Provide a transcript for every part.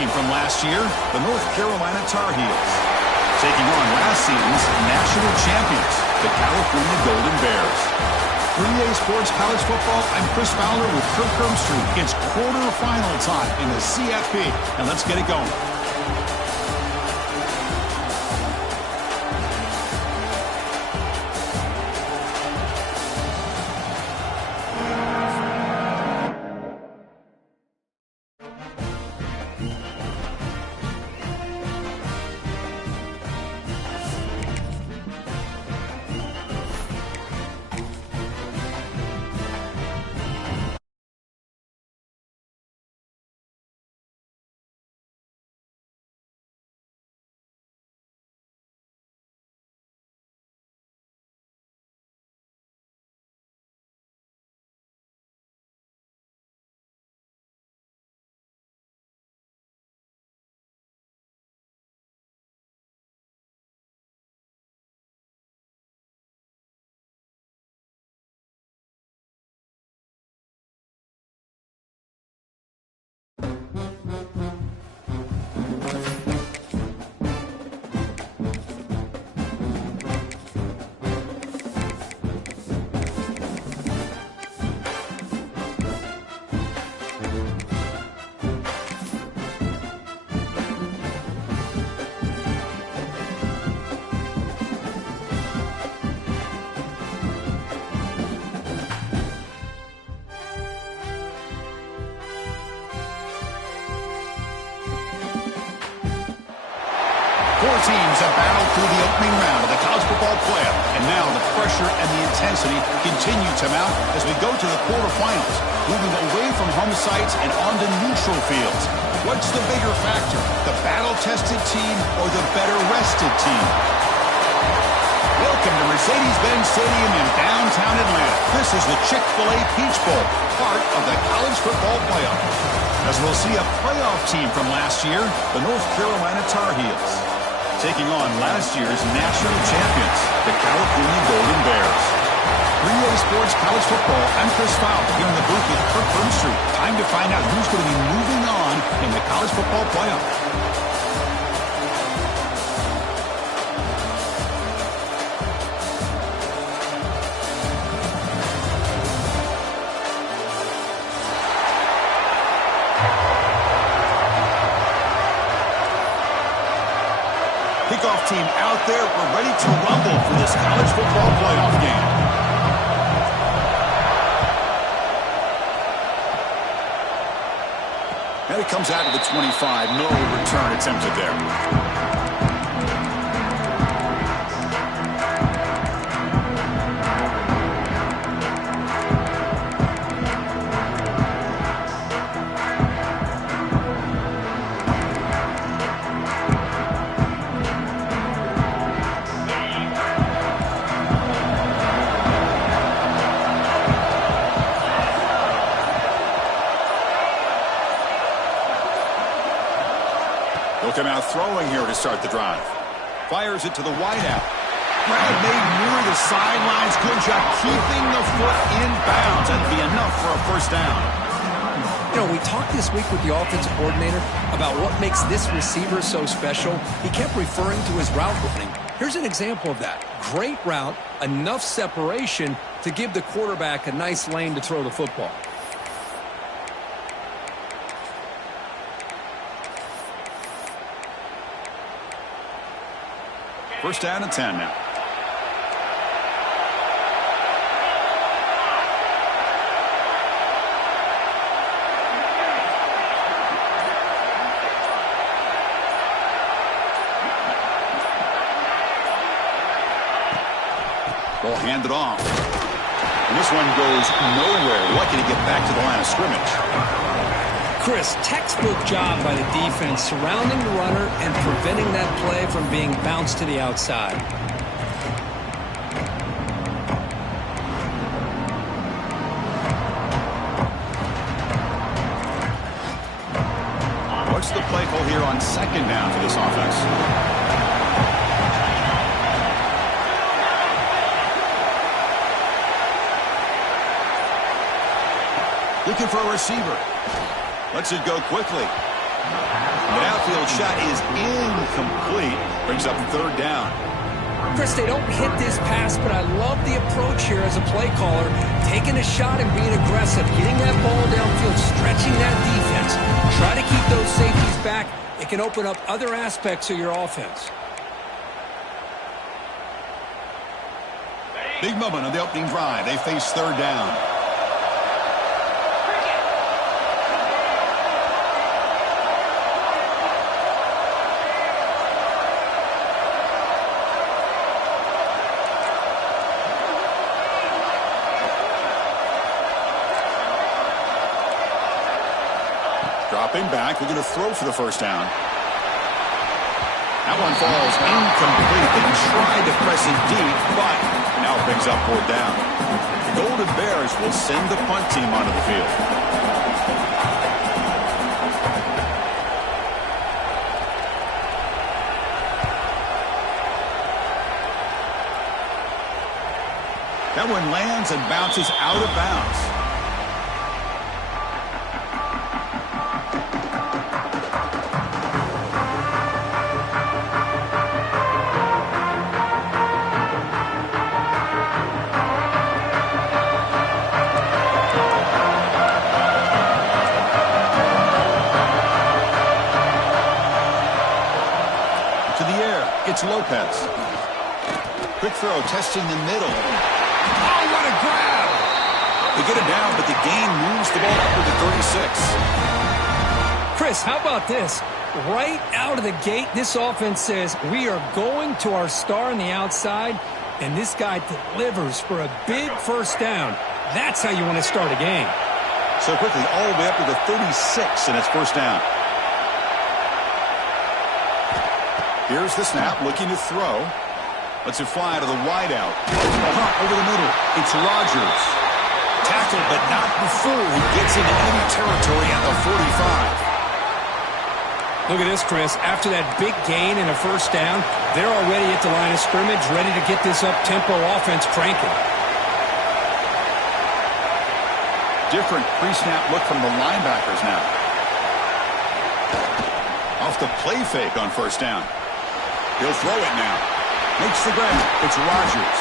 team from last year, the North Carolina Tar Heels. Taking on last season's national champions, the California Golden Bears. 3A Sports College Football, I'm Chris Fowler with Kirk Herbstreit. It's quarterfinal time in the CFP, and let's get it going. Four teams have battled through the opening round of the college football playoff, and now the pressure and the intensity continue to mount as we go to the quarterfinals, moving away from home sites and onto neutral fields. What's the bigger factor, the battle-tested team or the better-rested team? Welcome to Mercedes-Benz Stadium in downtown Atlanta. This is the Chick-fil-A Peach Bowl, part of the college football playoff. As we'll see a playoff team from last year, the North Carolina Tar Heels, taking on last year's national champions, the California Golden Bears. 3A Sports College Football, I'm Chris Fowler, here in the booth with Kirk Herbstreit. Time to find out who's going to be moving on in the college football playoff. Kickoff team out there. We're ready to rumble for this college football playoff game. And it comes out of the 25. No return attempted there. Looking out throwing here to start the drive. Fires it to the wideout. Grab made near the sidelines. Good job keeping the foot in bounds. That'll be enough for a first down. You know, we talked this week with the offensive coordinator about what makes this receiver so special. He kept referring to his route running. Here's an example of that. Great route, enough separation to give the quarterback a nice lane to throw the football. First down and 10 now. Ball handed off. And this one goes nowhere. Lucky to get back to the line of scrimmage. Chris, textbook job by the defense surrounding the runner and preventing that play from being bounced to the outside. What's the play call here on second down for this offense? Looking for a receiver. Lets it go quickly. No downfield shot is incomplete. Brings up third down. Chris, they don't hit this pass, but I love the approach here as a play caller. Taking a shot and being aggressive, getting that ball downfield, stretching that defense. Try to keep those safeties back. It can open up other aspects of your offense. Big moment on the opening drive. They face third down. Dropping back, we're going to throw for the first down. That one falls incomplete. They tried to press it deep, but now it brings up fourth down. The Golden Bears will send the punt team onto the field. That one lands and bounces out of bounds. It's Lopez. Quick throw, testing the middle. Oh, what a grab! They get it down, but the gain moves the ball up to the 36. Chris, how about this? Right out of the gate, this offense says, we are going to our star on the outside, and this guy delivers for a big first down. That's how you want to start a game. So quickly, all the way up to the 36, and it's first down. Here's the snap, looking to throw. Lets it fly to the wideout. Hunt over the middle. It's Rodgers. Tackled, but not before he gets into any territory at the 45. Look at this, Chris. After that big gain and a first down, they're already at the line of scrimmage, ready to get this up-tempo offense cranking. Different pre-snap look from the linebackers now. Off the play fake on first down. He'll throw it now. Makes the grab. It's Rodgers.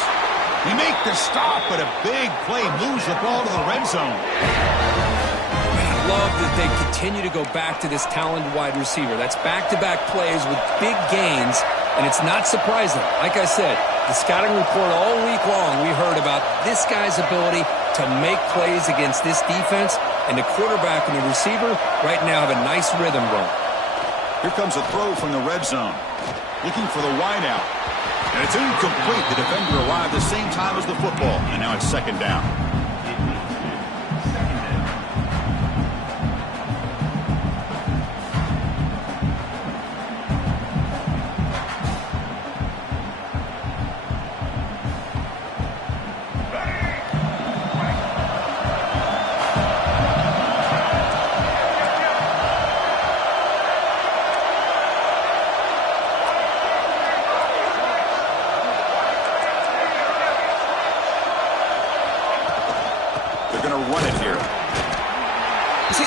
He makes the stop, but a big play moves the ball to the red zone. I love that they continue to go back to this talented wide receiver. That's back-to-back plays with big gains, and it's not surprising. Like I said, the scouting report all week long, we heard about this guy's ability to make plays against this defense, and the quarterback and the receiver right now have a nice rhythm going. Here comes a throw from the red zone. Looking for the wideout. And it's incomplete. The defender arrived the same time as the football. And now it's second down.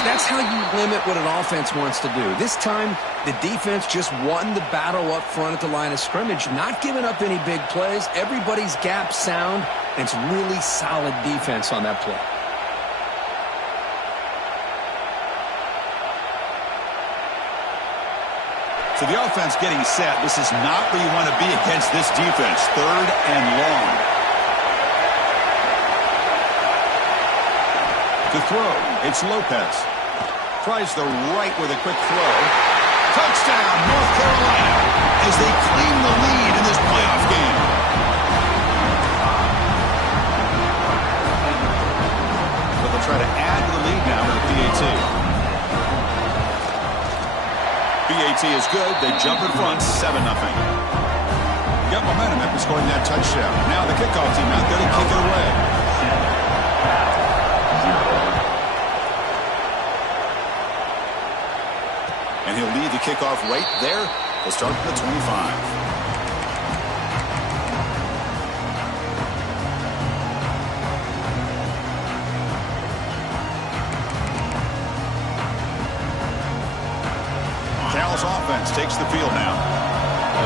That's how you limit what an offense wants to do. This time, the defense just won the battle up front at the line of scrimmage, not giving up any big plays. Everybody's gap sound, and it's really solid defense on that play. So the offense getting set. This is not where you want to be against this defense. Third and long. To throw, it's Lopez. Tries the right with a quick throw. Touchdown, North Carolina, as they claim the lead in this playoff game. But they'll try to add to the lead now with a PAT. PAT is good. They jump in front, 7-0. Got momentum after scoring that touchdown. Now the kickoff team out there to kick it away. And he'll lead the kickoff right there. They'll start from the 25. Cal Eagles offense takes the field now.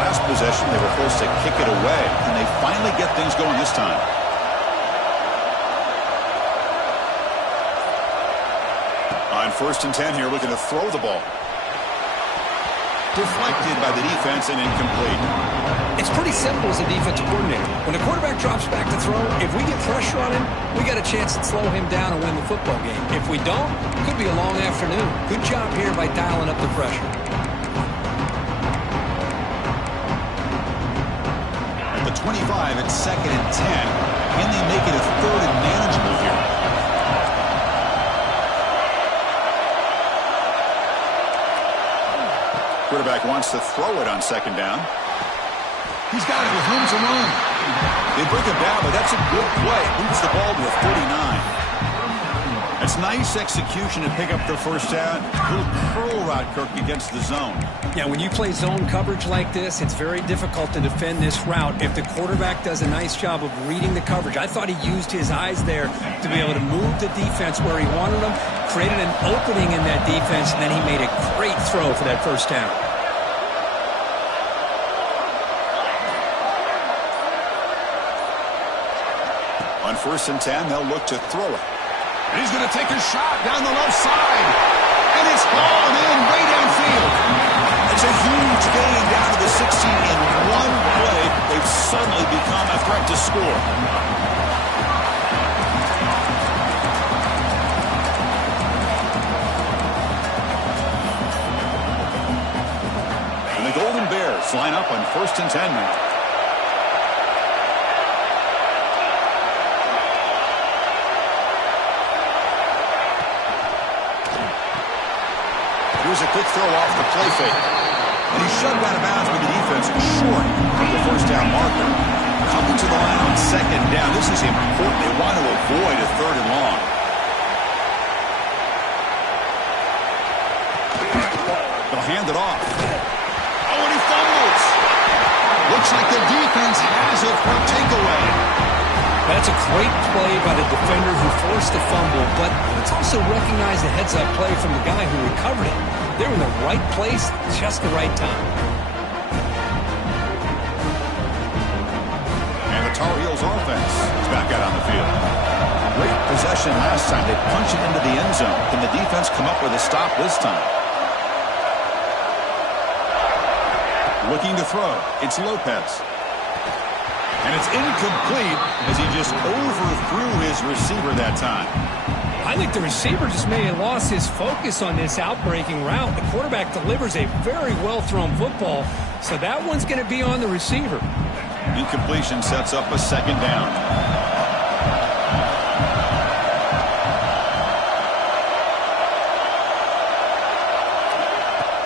Last possession, they were forced to kick it away, and they finally get things going this time. On 1st and 10 here, looking to throw the ball. Deflected by the defense and incomplete. It's pretty simple as a defensive coordinator. When the quarterback drops back to throw, if we get pressure on him, we got a chance to slow him down and win the football game. If we don't, it could be a long afternoon. Good job here by dialing up the pressure. At the 25, it's 2nd and 10. Can they make it a 3rd and manageable here? Quarterback wants to throw it on 2nd down. He's got it with room to run. They bring him down, but that's a good play. Moves the ball to a 39. It's nice execution to pick up the 1st down. Little curl route, Kirk, against the zone. Yeah, when you play zone coverage like this, it's very difficult to defend this route if the quarterback does a nice job of reading the coverage. I thought he used his eyes there to be able to move the defense where he wanted them, created an opening in that defense, and then he made a great throw for that 1st down. On 1st and 10, they'll look to throw it. And he's going to take a shot down the left side. And it's hauled in way downfield. It's a huge gain down to the 16 in one play. They've suddenly become a threat to score. And the Golden Bears line up on 1st and 10 now. Here's a quick throw off the play fake. And he's shoved out of bounds by the defense short of the 1st down marker. Coming to the line on 2nd down. This is important. They want to avoid a 3rd and long. They'll hand it off. Oh, and he fumbles. Looks like the defense has it for a takeaway. That's a great play by the defender who forced the fumble, but let's also recognize the heads-up play from the guy who recovered it. They're in the right place, just the right time. And the Tar Heels offense is back out on the field. Great possession last time. They punch it into the end zone. Can the defense come up with a stop this time? Looking to throw. It's Lopez. And it's incomplete as he just overthrew his receiver that time. I think the receiver just may have lost his focus on this outbreaking route. The quarterback delivers a very well-thrown football, so that one's going to be on the receiver. Incompletion sets up a 2nd down.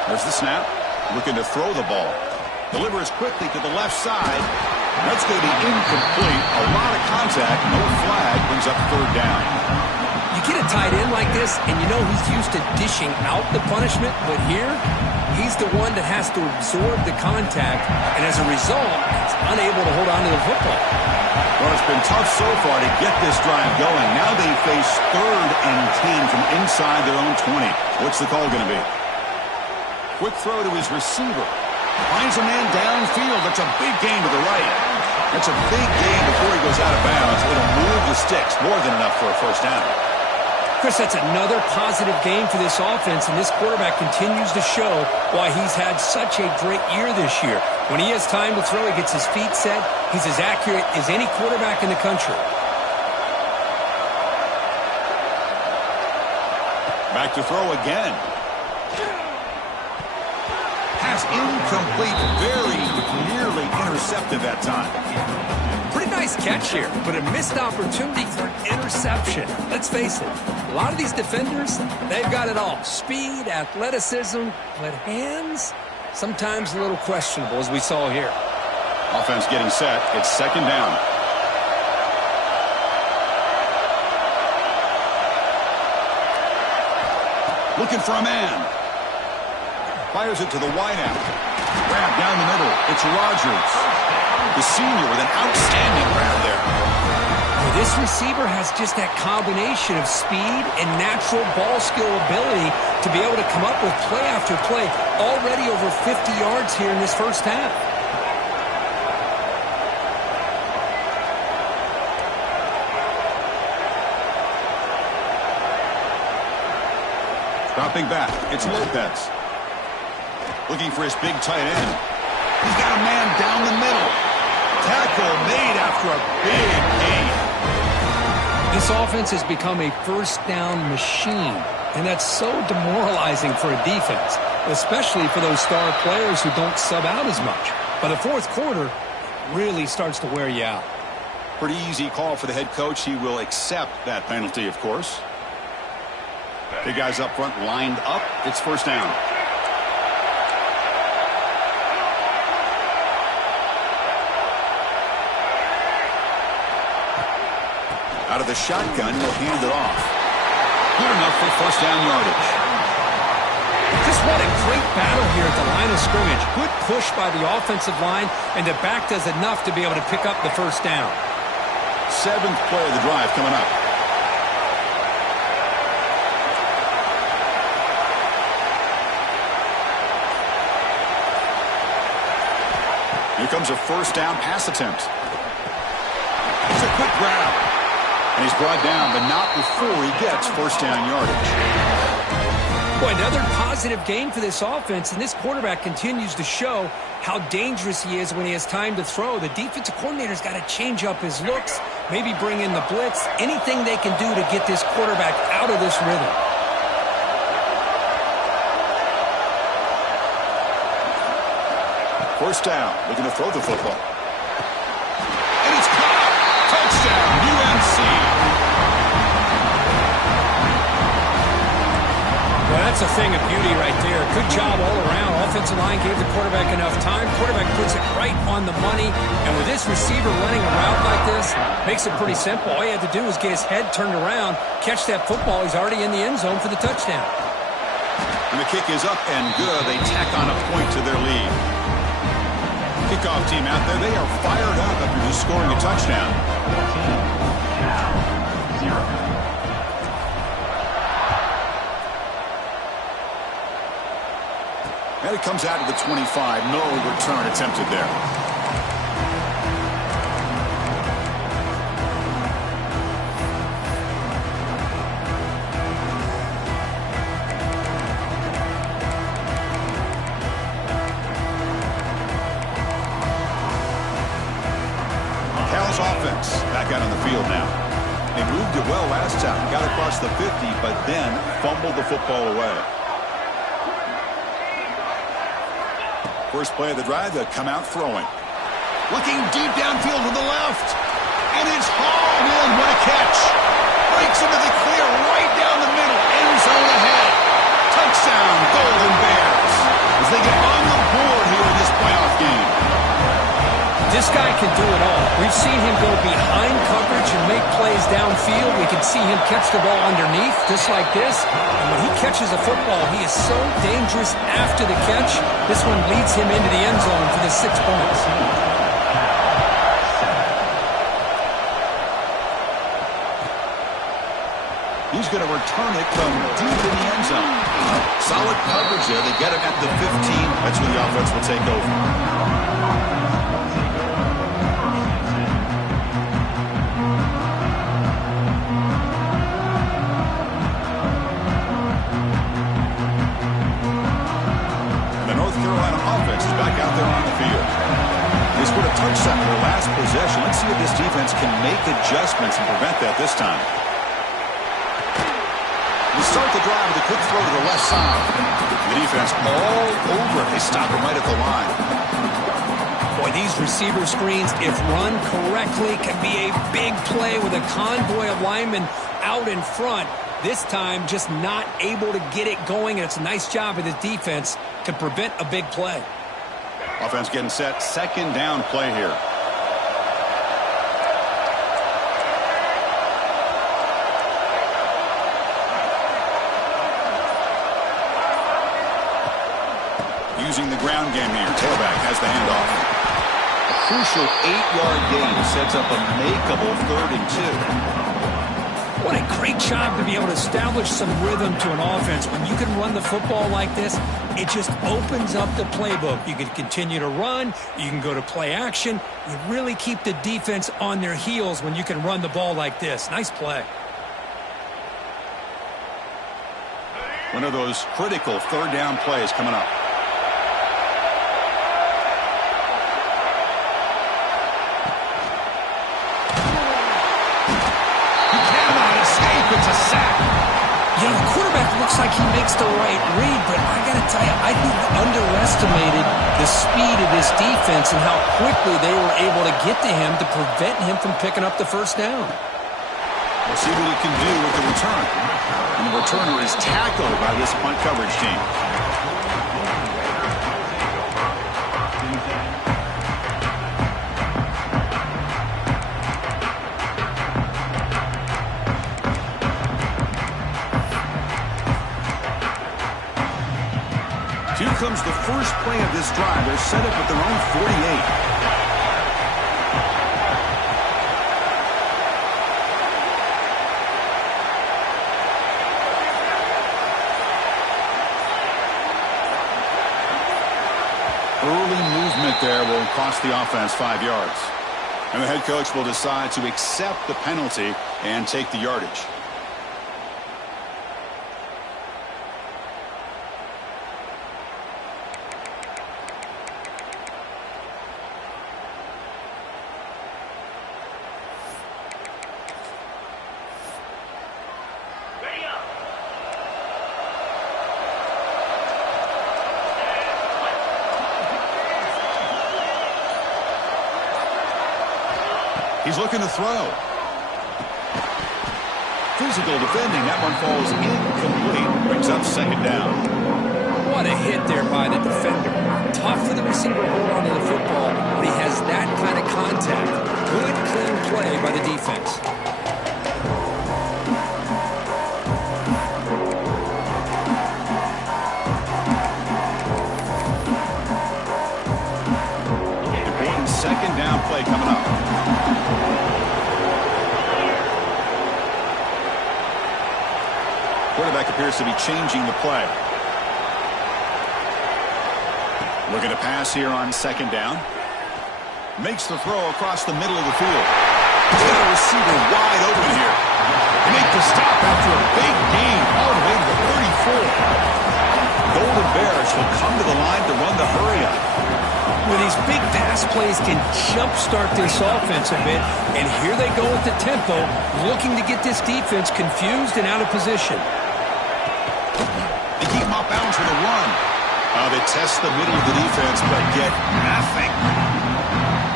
There's the snap. Looking to throw the ball. Delivers quickly to the left side. That's going to be incomplete. A lot of contact. No flag. Brings up 3rd down. You get a tight end like this, and you know he's used to dishing out the punishment, but here, he's the one that has to absorb the contact, and as a result, he's unable to hold on to the football. Well, it's been tough so far to get this drive going. Now they face 3rd and 10 from inside their own 20. What's the call going to be? Quick throw to his receiver. Finds a man downfield. That's a big gain to the right. That's a big gain before he goes out of bounds. It'll move the sticks. More than enough for a 1st down. Chris, that's another positive game for this offense, and this quarterback continues to show why he's had such a great year this year. When he has time to throw, he gets his feet set. He's as accurate as any quarterback in the country. Back to throw again. Pass incomplete, very nearly intercepted that time. Pretty nice catch here, but a missed opportunity for an interception. Let's face it, a lot of these defenders, they've got it all. Speed, athleticism, but hands, sometimes a little questionable, as we saw here. Offense getting set. It's 2nd down. Looking for a man. Fires it to the wideout. Grab down the middle. It's Rodgers, the senior, with an outstanding grab there. This receiver has just that combination of speed and natural ball skill ability to be able to come up with play after play, already over 50 yards here in this first half. Dropping back, it's Lopez. Looking for his big tight end. He's got a man down the middle. Tackle made after a big gain. This offense has become a first down machine, and that's so demoralizing for a defense, especially for those star players who don't sub out as much. By the fourth quarter, it really starts to wear you out. Pretty easy call for the head coach. He will accept that penalty, of course. The guys up front lined up. It's first down. Out of the shotgun, he'll hand it off. Good enough for first down yardage. Just what a great battle here at the line of scrimmage. Good push by the offensive line, and the back does enough to be able to pick up the first down. 7th play of the drive coming up. Here comes a first down pass attempt. It's a quick grab. And he's brought down, but not before he gets first down yardage. Boy, another positive game for this offense, and this quarterback continues to show how dangerous he is when he has time to throw. The defensive coordinator's got to change up his looks, maybe bring in the blitz, anything they can do to get this quarterback out of this rhythm. First down, looking to throw the football. And it's caught! Touchdown, UNC! Well, that's a thing of beauty right there. Good job all around. Offensive line gave the quarterback enough time. Quarterback puts it right on the money. And with this receiver running a route like this, makes it pretty simple. All he had to do was get his head turned around, catch that football. He's already in the end zone for the touchdown. And the kick is up and good. They tack on a point to their lead. Kickoff team out there, they are fired up after just scoring a touchdown. And it comes out to the 25. No return attempted there. Offense back out on the field now. They moved it well last time, got across the 50, but then fumbled the football away. First play of the drive, they'll come out throwing. Looking deep downfield to the left, and it's hauled in. What a catch! Breaks into the clear, right down the middle, end zone ahead. Touchdown, Golden Bears, as they get on the board here in this playoff game. This guy can do it all. We've seen him go behind coverage and make plays downfield. We can see him catch the ball underneath, just like this. And when he catches a football, he is so dangerous after the catch. This one leads him into the end zone for the 6 points. He's going to return it from deep in the end zone. Solid coverage there. They get him at the 15. That's where the offense will take over. Out there on the field. They scored a touchdown in their last possession. Let's see if this defense can make adjustments and prevent that this time. They start the drive with a quick throw to the left side. The defense all over it. They stop him right at the line. Boy, these receiver screens, if run correctly, can be a big play with a convoy of linemen out in front. This time, just not able to get it going, and it's a nice job of the defense to prevent a big play. Offense getting set. Second down play here. Using the ground game here. Tailback has the handoff. crucial 8-yard gain sets up a makeable 3rd and 2. What a great job to be able to establish some rhythm to an offense. When you can run the football like this, it just opens up the playbook. You can continue to run. You can go to play action. You really keep the defense on their heels when you can run the ball like this. Nice play. One of those critical 3rd down plays coming up. It's a sack. You know, the quarterback looks like he makes the right read, but I got to tell you, I think he underestimated the speed of this defense and how quickly they were able to get to him to prevent him from picking up the 1st down. We'll see what he can do with the return. And the returner is tackled by this punt coverage team. 2 comes the first play of this drive. They're set up at their own 48. Early movement there will cost the offense 5 yards. And the head coach will decide to accept the penalty and take the yardage. He's looking to throw. Physical defending. That one falls incomplete. Brings up 2nd down. What a hit there by the defender. Tough for the receiver to hold on to the football, but he has that kind of contact. Good, clean play by the defense. Important 2nd down play coming up. Quarterback appears to be changing the play. Looking to pass here on 2nd down. Makes the throw across the middle of the field. He's got a receiver wide open here. They make the stop after a big gain all the way to the 34. Golden Bears will come to the line to run the hurry-up. Well, these big pass plays can jumpstart this offense a bit, and here they go at the tempo, looking to get this defense confused and out of position. They keep him off balance with a run. They test the middle of the defense, but get nothing.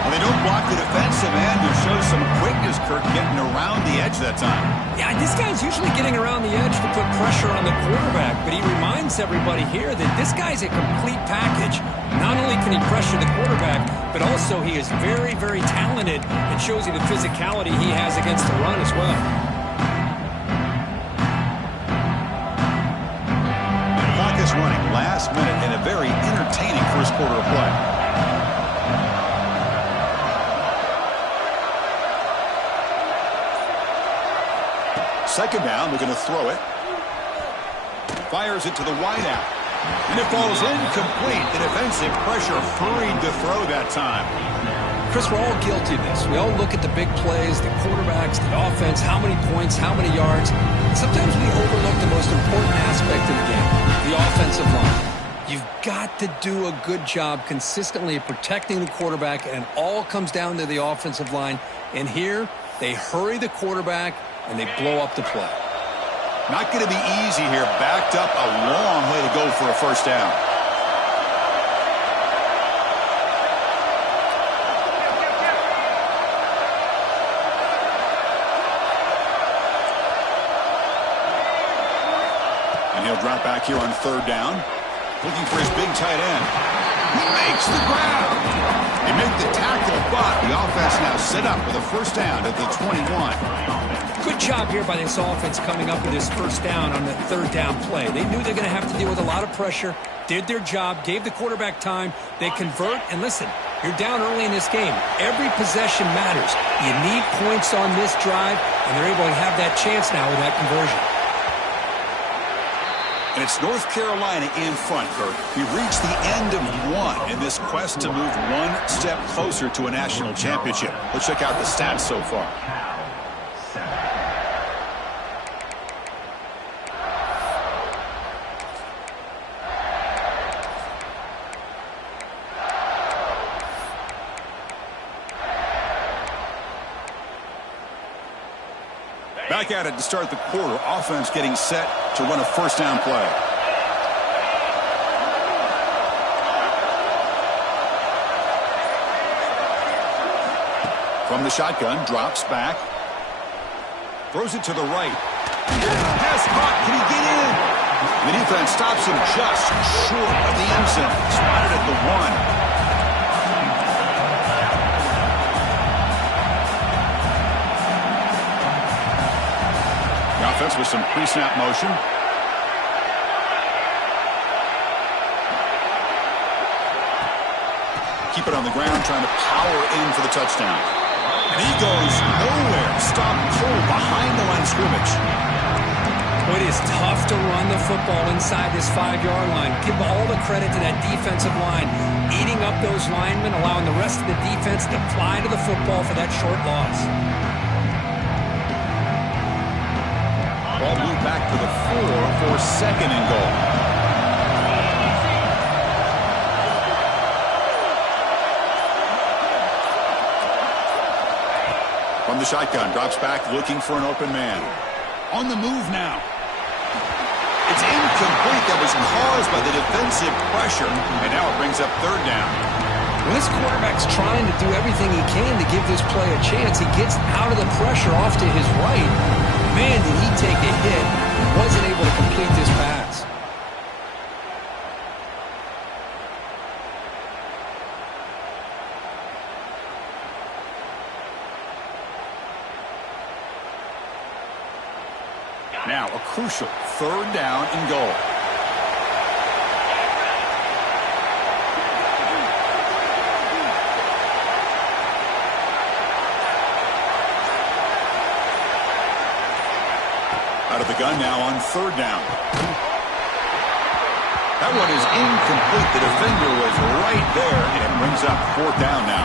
Well, they don't block the defensive end, who shows some quickness, Kirk, getting around the edge that time. Yeah, this guy's usually getting around the edge to put pressure on the quarterback, but he reminds everybody here that this guy's a complete package. Not only can he pressure the quarterback, but also he is very, very talented and shows you the physicality he has against the run as well. The clock is running last minute in a very entertaining 1st quarter of play. Second down, looking to throw it. Fires it to the wideout. And it falls incomplete. The defensive pressure hurried to throw that time. Chris, we're all guilty of this. We all look at the big plays, the quarterbacks, the offense, how many points, how many yards. Sometimes we overlook the most important aspect of the game, the offensive line. You've got to do a good job consistently of protecting the quarterback, and it all comes down to the offensive line. And here, they hurry the quarterback, and they blow up the play. Not going to be easy here. Backed up a long way to go for a 1st down. And he'll drop back here on 3rd down. Looking for his big tight end. He makes the grab. They make the tackle, but the offense now set up with a 1st down at the 21. Good job here by this offense coming up with this 1st down on the 3rd down play. They knew they're going to have to deal with a lot of pressure, did their job, gave the quarterback time. They convert, and listen, You're down early in this game. Every possession matters. You need points on this drive, and they're able to have that chance now with that conversion. And it's North Carolina in front, Kurt. We've reached the end of one in this quest to move one step closer to a national championship. Let's check out the stats so far. Back at it to start the quarter. Offense getting set to run a first down play. From the shotgun, drops back. Throws it to the right. Pass caught. Can he get in? The defense stops him just short of the end zone. Spotted at the 1. Offense with some pre-snap motion. Keep it on the ground, trying to power in for the touchdown. And he goes nowhere. Stopped cold behind the line of scrimmage. It is tough to run the football inside this 5-yard line. Give all the credit to that defensive line, eating up those linemen, allowing the rest of the defense to fly to the football for that short loss. Ball moved back to the 4 for second and goal. From the shotgun, drops back, looking for an open man. On the move now. It's incomplete. That was caused by the defensive pressure, and now it brings up third down. When this quarterback's trying to do everything he can to give this play a chance, he gets out of the pressure off to his right. Man, did he take a hit. Wasn't able to complete this pass. Now a crucial third down and goal. Out of the gun now on third down. That one is incomplete. The defender was right there, and it brings up fourth down now.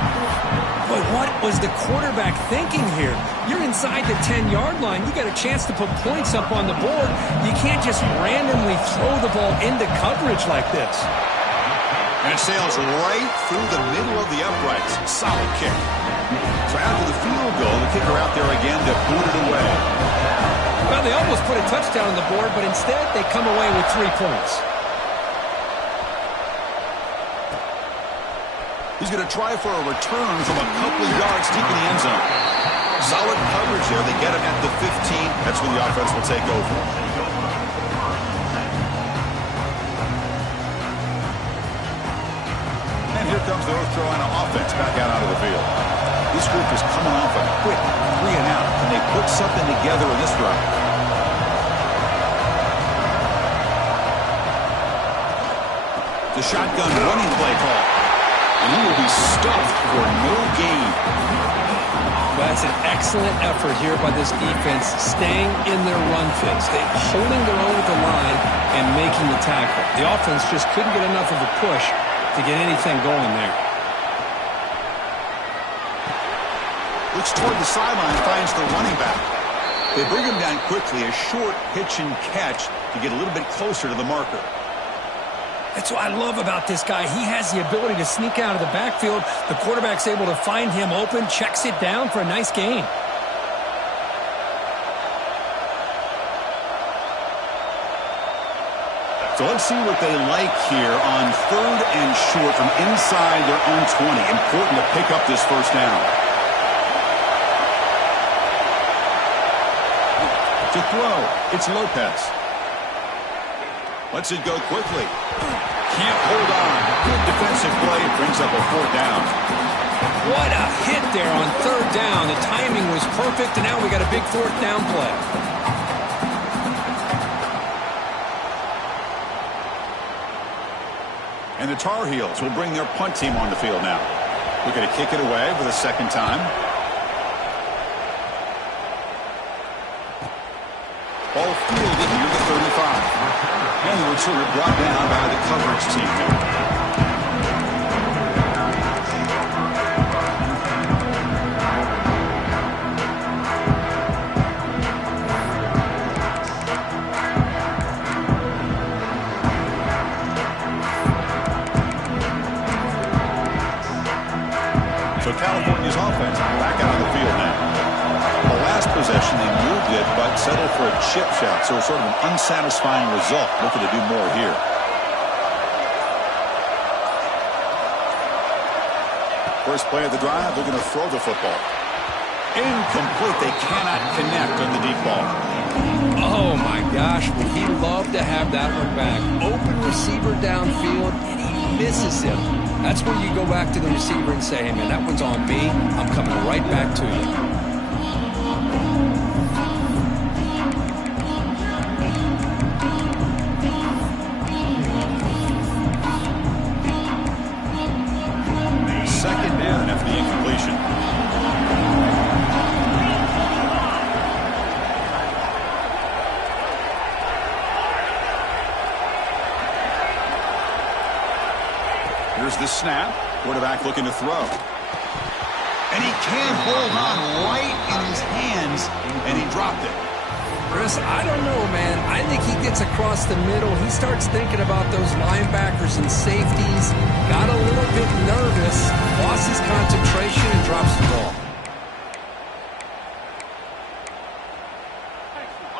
But what was the quarterback thinking here? You're inside the 10-yard line. You got a chance to put points up on the board. You can't just randomly throw the ball into coverage like this. And it sails right through the middle of the uprights. Solid kick. So after the field goal, the kicker out there again to boot it away. Well, they almost put a touchdown on the board, but instead they come away with 3 points. He's going to try for a return from a couple of yards deep in the end zone. Solid coverage there. They get him at the 15. That's when the offense will take over. And here comes the North Carolina offense back out onto the field. This group is coming off a quick 3 and out, and they put something together in this drive. The shotgun running play call. And he will be stuffed for no gain. That's an excellent effort here by this defense, staying in their run fits. They're holding their own at the line and making the tackle. The offense just couldn't get enough of a push to get anything going there. Looks toward the sideline, finds the running back. They bring him down quickly, a short pitch and catch to get a little bit closer to the marker. That's what I love about this guy. He has the ability to sneak out of the backfield. The quarterback's able to find him open, checks it down for a nice gain. So let's see what they like here on third and short from inside their own 20. Important to pick up this first down. To throw, it's Lopez. Lets it go quickly. Can't hold on. Good defensive play. Brings up a fourth down. What a hit there on third down. The timing was perfect, and now we got a big fourth down play. And the Tar Heels will bring their punt team on the field now. Looking to kick it away for the second time. Ball fielded near the 35. And the return brought down by the coverage team. So California's offense back out on the field now. The last possession they moved it but settled for a chip shot, so sort of an unsatisfying result. Looking to do more here. First play of the drive, they're going to throw the football. Incomplete. They cannot connect on the deep ball. Oh my gosh, would he love to have that one back. Open receiver downfield, and he misses him. That's when you go back to the receiver and say, hey man, that one's on me. I'm coming right back to you. Second down after the incompletion. Here's the snap. Quarterback looking to throw. And he can't hold on right in his hands, and he dropped it. Chris, I don't know, man. I think he gets across the middle. He starts thinking about those linebackers and safeties. Got a little bit nervous, lost his concentration, and drops the ball.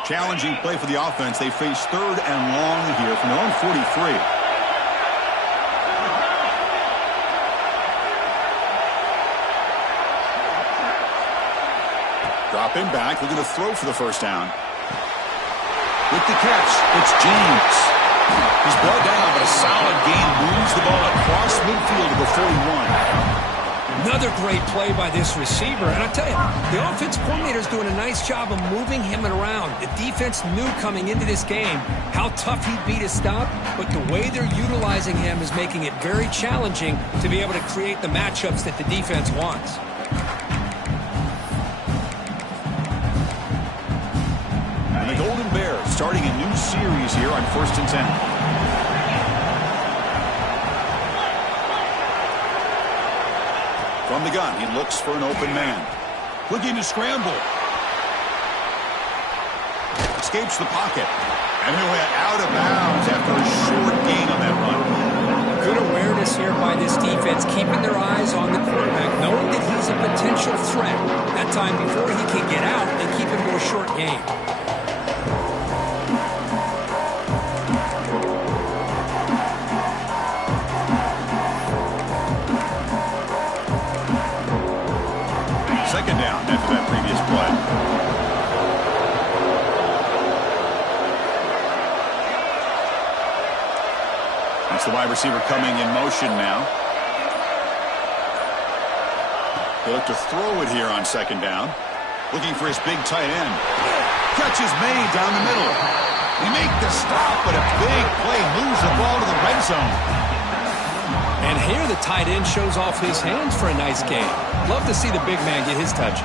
Challenging play for the offense. They face third and long here from their own 43. Dropping back, looking to throw for the first down. With the catch, it's James. He's brought down, but a solid gain moves the ball across midfield to the 41. Another great play by this receiver. And I tell you, the offense coordinator is doing a nice job of moving him around. The defense knew coming into this game how tough he'd be to stop, but the way they're utilizing him is making it very challenging to be able to create the matchups that the defense wants. The Golden Bears starting a new series here on 1st and 10. From the gun, he looks for an open man. Looking to scramble. Escapes the pocket. And he went out of bounds after a short gain on that run. Good awareness here by this defense, keeping their eyes on the quarterback, knowing that he's a potential threat. That time before he can get out, they keep him to a short gain. Second down after that previous play. That's the wide receiver coming in motion now. They look to throw it here on second down. Looking for his big tight end. Catch is made down the middle. They make the stop, but a big play moves the ball to the red zone. And here the tight end shows off his hands for a nice game. Love to see the big man get his touches.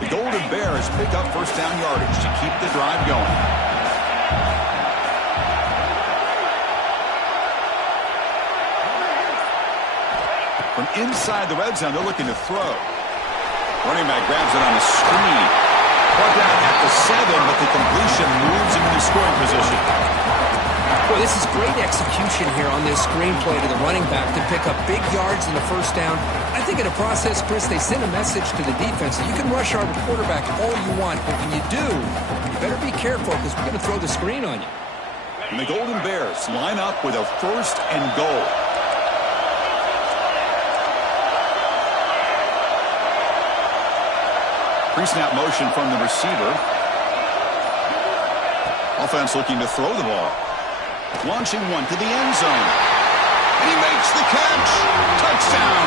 The Golden Bears pick up first down yardage to keep the drive going. From inside the red zone, they're looking to throw. Running back grabs it on a screen. Brought down at the 7, but the completion moves him into scoring position. Boy, this is great execution here on this screen play to the running back to pick up big yards in the first down. I think in the process, Chris, they send a message to the defense that you can rush our quarterback all you want, but when you do, you better be careful because we're going to throw the screen on you. And the Golden Bears line up with a first and goal. Pre-snap motion from the receiver. Offense looking to throw the ball. Launching one to the end zone. And he makes the catch. Touchdown,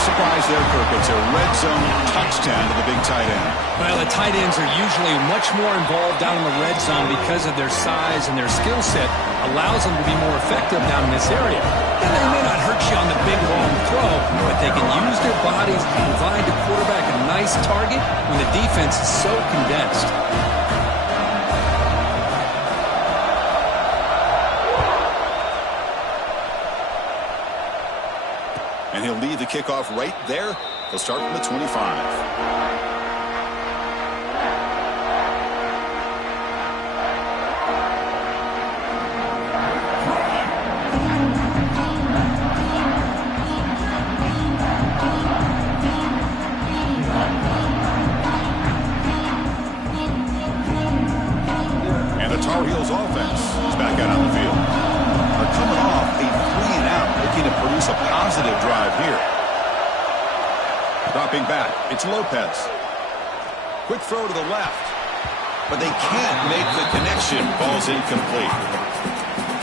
surprise there, Kirk. It's a red zone touchdown to the big tight end. Well, the tight ends are usually much more involved down in the red zone because of their size and their skill set allows them to be more effective down in this area. And they may not hurt you on the big, long throw, but they can use their bodies to provide the quarterback a nice target when the defense is so condensed. And he'll lead the kickoff right there. He'll start from the 25. And the Tar Heels offense is back out on the field. They're coming off a 3-and-out, looking to produce a positive drive here. Dropping back, it's Lopez. Quick throw to the left, but they can't make the connection. Ball's incomplete.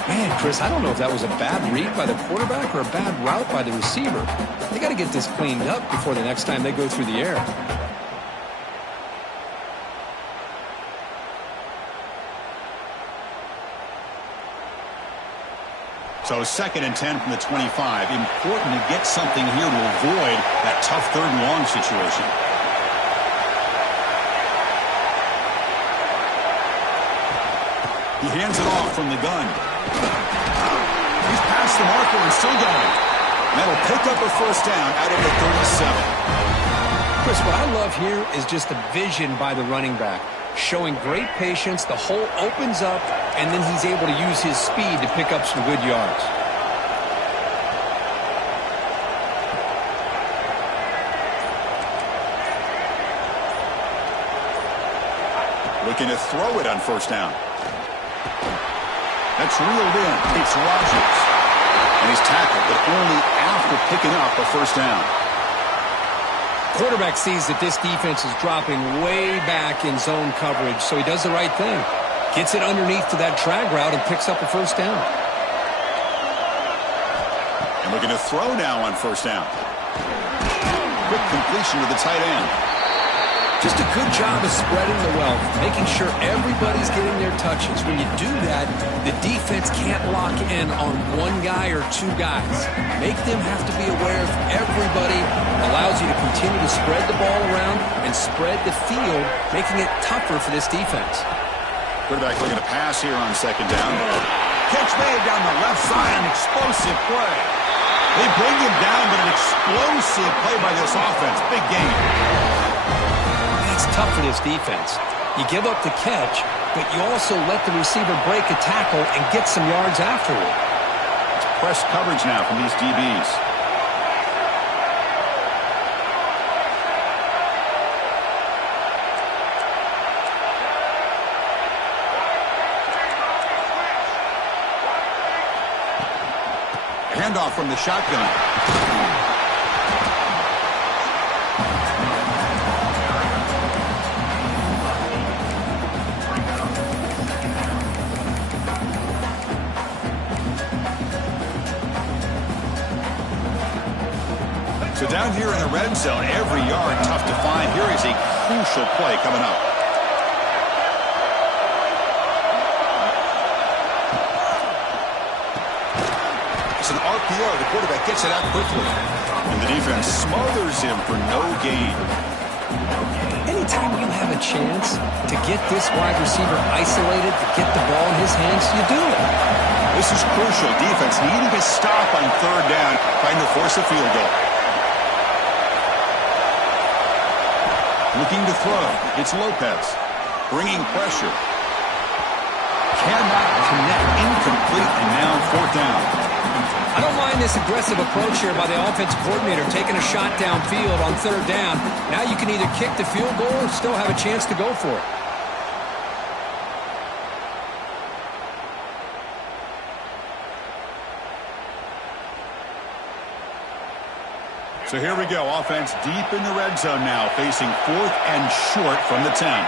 Man, Chris, I don't know if that was a bad read by the quarterback or a bad route by the receiver. They got to get this cleaned up before the next time they go through the air. So 2nd and 10 from the 25. Important to get something here to avoid that tough 3rd and long situation. He hands it off from the gun. He's past the marker and still going. That'll pick up a first down out of the 37. Chris, what I love here is just the vision by the running back. Showing great patience, the hole opens up, and then he's able to use his speed to pick up some good yards. Looking to throw it on first down. That's reeled in. It's Rodgers. And he's tackled, but only after picking up a first down. Quarterback sees that this defense is dropping way back in zone coverage, so he does the right thing. Gets it underneath to that drag route and picks up a first down. And looking to throw now on first down. Quick completion to the tight end. Just a good job of spreading the wealth, making sure everybody's getting their touches. When you do that, the defense can't lock in on one guy or two guys. Make them have to be aware of everybody. Allows you to continue to spread the ball around and spread the field, making it tougher for this defense. Quarterback looking to pass here on 2nd down. Catch made down the left side, an explosive play. They bring him down, but an explosive play by this offense. Big game. It's tough for this defense. You give up the catch, but you also let the receiver break a tackle and get some yards afterward. It's press coverage now from these DBs. Handoff from the shotgun. So down here in the red zone, every yard tough to find. Here is a crucial play coming up. It's an RPO. The quarterback gets it out quickly. And the defense smothers him for no gain. Anytime you have a chance to get this wide receiver isolated, to get the ball in his hands, you do it. This is crucial. Defense needing a stop on 3rd down, trying to force a field goal. Looking to throw. It's Lopez. Bringing pressure. Cannot connect. Incomplete. And now 4th down. I don't mind this aggressive approach here by the offensive coordinator, taking a shot downfield on 3rd down. Now you can either kick the field goal or still have a chance to go for it. So here we go. Offense deep in the red zone now, facing 4th and short from the 10.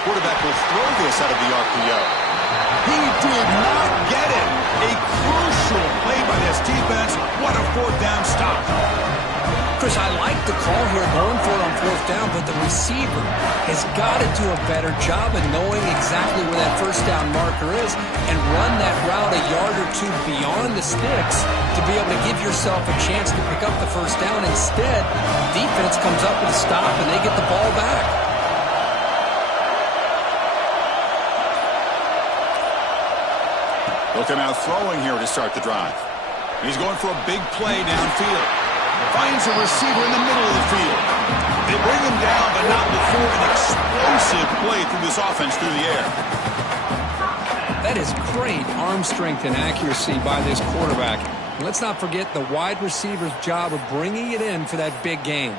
Quarterback will throw this out of the RPO. He did not get it. A crucial play by this defense. What a fourth down stop. Chris, I like the call here going for it on fourth down, but the receiver has got to do a better job of knowing exactly where that first down marker is and run that route a yard or two beyond the sticks to be able to give yourself a chance to pick up the first down. Instead, defense comes up with a stop and they get the ball back. They'll come out throwing here to start the drive. He's going for a big play downfield. Finds a receiver in the middle of the field. They bring him down, but not before an explosive play through this offense through the air. That is great arm strength and accuracy by this quarterback. And let's not forget the wide receiver's job of bringing it in for that big game.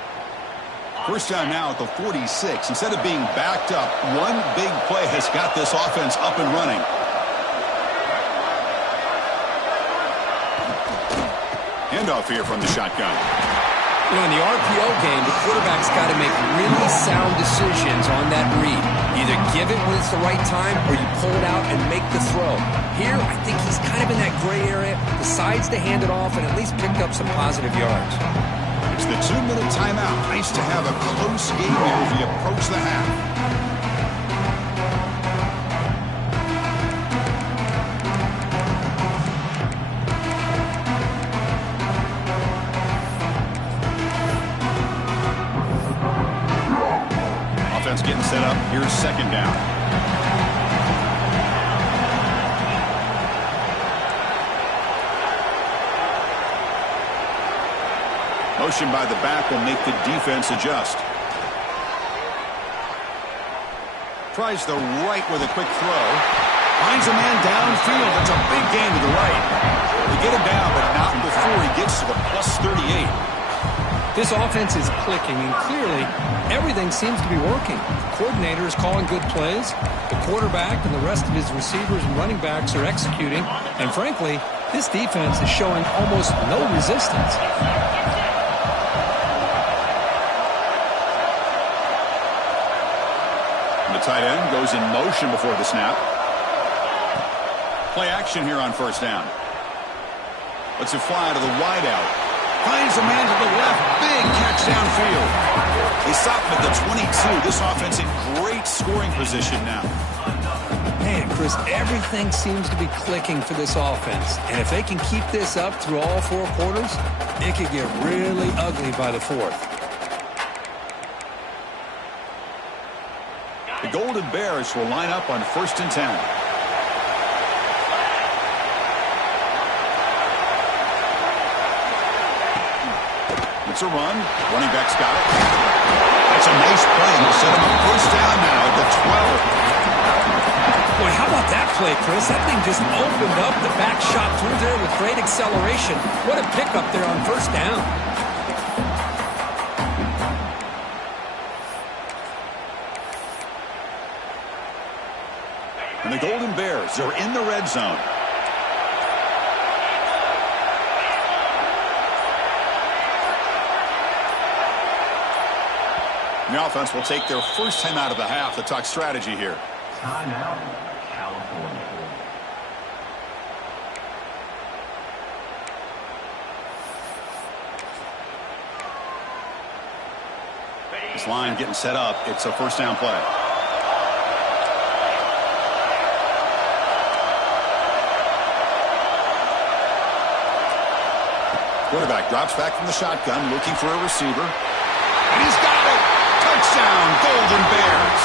First down now at the 46. Instead of being backed up, one big play has got this offense up and running. Handoff here from the shotgun. You know, in the RPO game, the quarterback's got to make really sound decisions on that read. Either give it when it's the right time or you pull it out and make the throw. Here, I think he's kind of in that gray area, decides to hand it off and at least pick up some positive yards. It's the 2-minute timeout. Nice to have a close game here as we approach the half. Getting set up. Here's second down. Motion by the back will make the defense adjust. Tries the right with a quick throw. Finds a man downfield. That's a big gain to the right. They get him down, but not before he gets to the plus 38. This offense is clicking, and clearly everything seems to be working. The coordinator is calling good plays. The quarterback and the rest of his receivers and running backs are executing. And frankly, this defense is showing almost no resistance. And the tight end goes in motion before the snap. Play action here on first down. Lets it fly to the wideout. Finds a man to the left. Big catch downfield. They stop him at the 22. This offense in great scoring position now. Man, Chris, everything seems to be clicking for this offense. And if they can keep this up through all four quarters, it could get really ugly by the fourth. The Golden Bears will line up on 1st and 10. It's a run. Running back's got it. That's a nice play. He'll set him up first down now at the 12. Boy, how about that play, Chris? That thing just opened up. The back shot through there with great acceleration. What a pickup there on first down. And the Golden Bears are in the red zone. The offense will take their first time out of the half to talk strategy here. Timeout, California. This line getting set up. It's a first down play. Quarterback drops back from the shotgun, looking for a receiver. And he's got it! Touchdown, Golden Bears!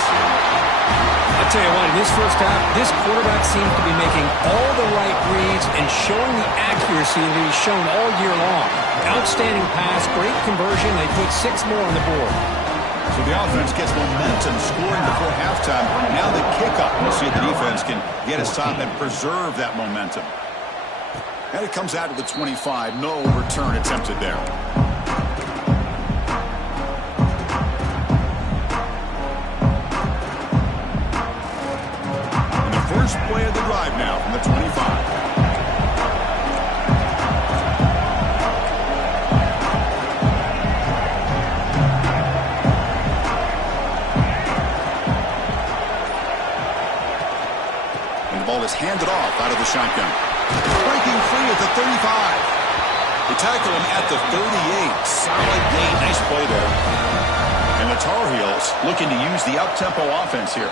I'll tell you what, in this first half, this quarterback seems to be making all the right reads and showing the accuracy that he's shown all year long. Outstanding pass, great conversion. They put 6 more on the board. So the offense gets momentum, scoring before halftime. Now the kickoff. We'll see if the defense can get a stop and preserve that momentum. And it comes out to the 25. No return attempted there. And the first play of the drive now from the 25. is handed off out of the shotgun. Breaking free at the 35. They tackle him at the 38. Solid gain. Nice play there. And the Tar Heels looking to use the up-tempo offense here.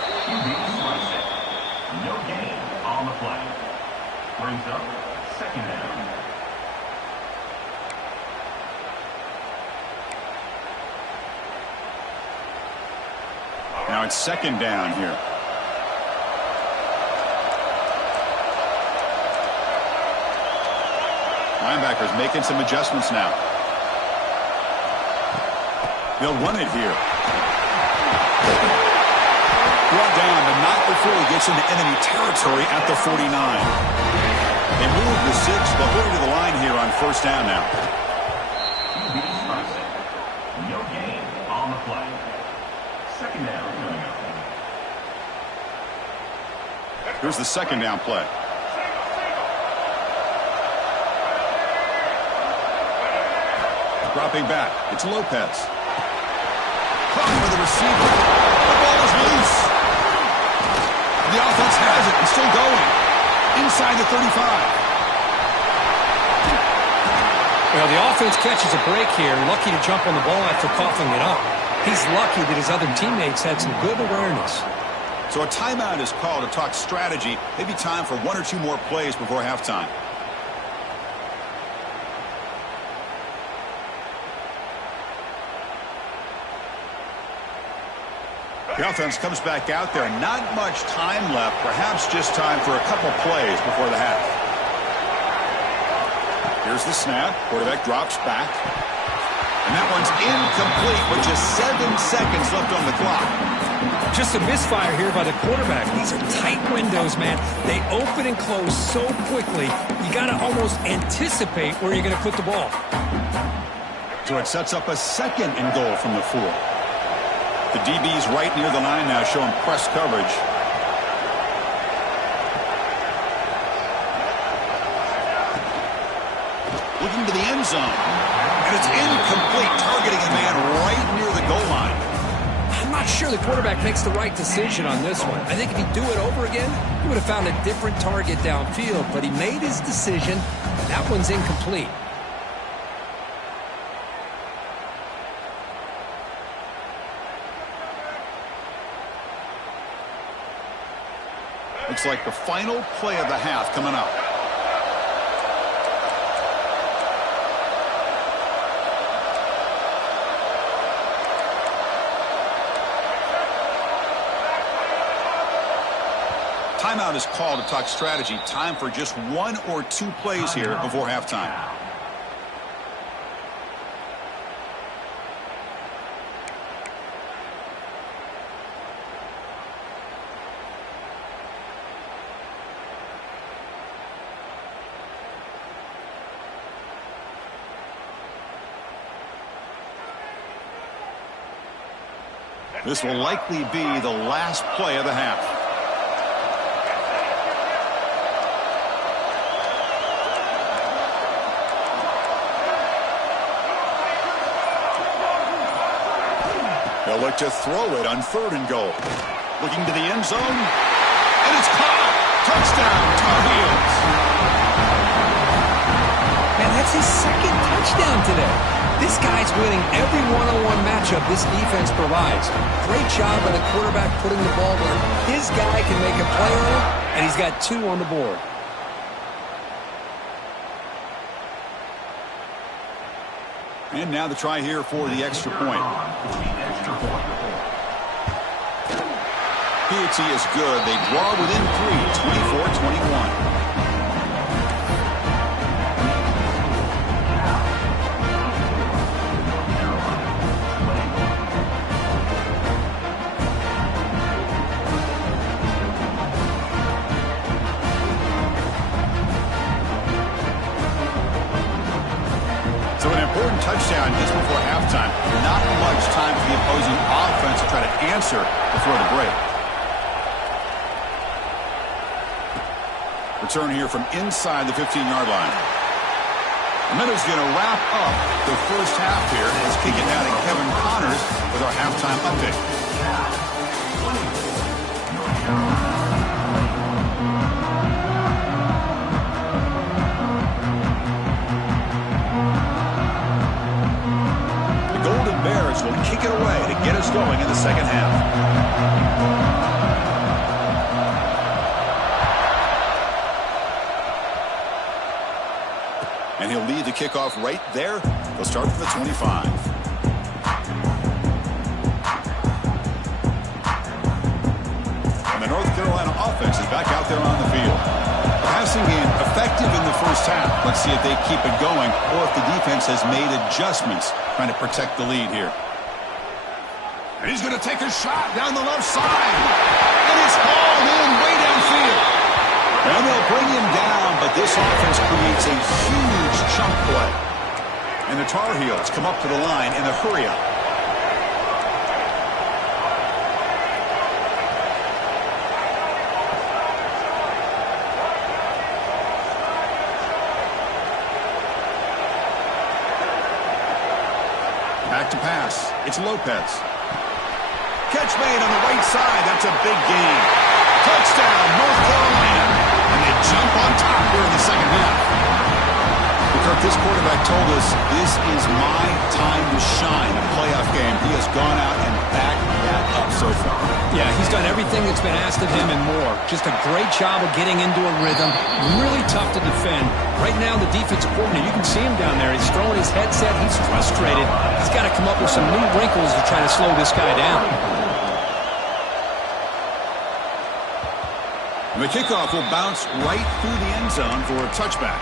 No gain on the play. Brings up second down. Now it's second down here. Linebackers making some adjustments now. They'll run it here. Brought down, but not before he gets into enemy territory at the 49. They move the 6. They'll go to the line here on first down now. No gain on the play. Second down. Here's the second down play. Dropping back. It's Lopez. Problem with the receiver. The ball is loose. The offense has it and still going. Inside the 35. Well, the offense catches a break here. Lucky to jump on the ball after coughing it up. He's lucky that his other teammates had some good awareness. So a timeout is called to talk strategy. Maybe time for one or two more plays before halftime. The offense comes back out there. Not much time left. Perhaps just time for a couple plays before the half. Here's the snap. Quarterback drops back. And that one's incomplete with just 7 seconds left on the clock. Just a misfire here by the quarterback. These are tight windows, man. They open and close so quickly, you got to almost anticipate where you're going to put the ball. So it sets up a second and goal from the 4. The DB's right near the line now, showing press coverage. Looking to the end zone. And it's incomplete, targeting a man right near the goal line. I'm not sure the quarterback makes the right decision on this one. I think if he'd do it over again, he would have found a different target downfield, but he made his decision. That one's incomplete. Looks like the final play of the half coming up. Timeout is called to talk strategy. Time for just one or two plays here before halftime. This will likely be the last play of the half. They'll look to throw it on 3rd and goal. Looking to the end zone. And it's caught. Touchdown, Tar Heels. Man, that's his second touchdown today. This guy's winning every one-on-one matchup this defense provides. Great job by the quarterback putting the ball where his guy can make a play on it, and he's got 2 on the board. And now the try here for the extra point. Piety is good. They draw within 3, 24-21. Touchdown just before halftime. Not much time for the opposing offense to try to answer before the break. Return here from inside the 15-yard line. The Minnows going to wrap up the first half here as kicking out and Kevin Connors with our halftime update. going in the second half. And he'll lead the kickoff right there. They'll start from the 25. And the North Carolina offense is back out there on the field. Passing game effective in the first half. Let's see if they keep it going or if the defense has made adjustments trying to protect the lead here. And he's going to take a shot down the left side. And it's hauled in way downfield. And they'll bring him down, but this offense creates a huge chunk play. And the Tar Heels come up to the line in a hurry-up. Back to pass. It's Lopez. Catch made on the right side. That's a big gain. Touchdown, North Carolina. And they jump on top here in the second half. Kirk, this quarterback told us this is my time to shine in a playoff game. He has gone out and backed that up so far. Yeah, he's done everything that's been asked of him and more. Just a great job of getting into a rhythm. Really tough to defend. Right now, the defensive coordinator, you can see him down there. He's throwing his headset. He's frustrated. He's got to come up with some new wrinkles to try to slow this guy down. And the kickoff will bounce right through the end zone for a touchback.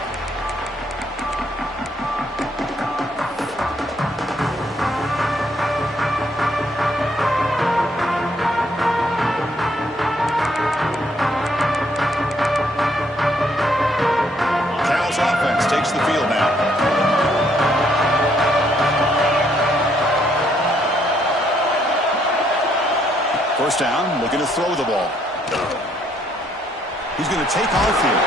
Cal's offense takes the field now. First down, looking to throw the ball. He's going to take off here.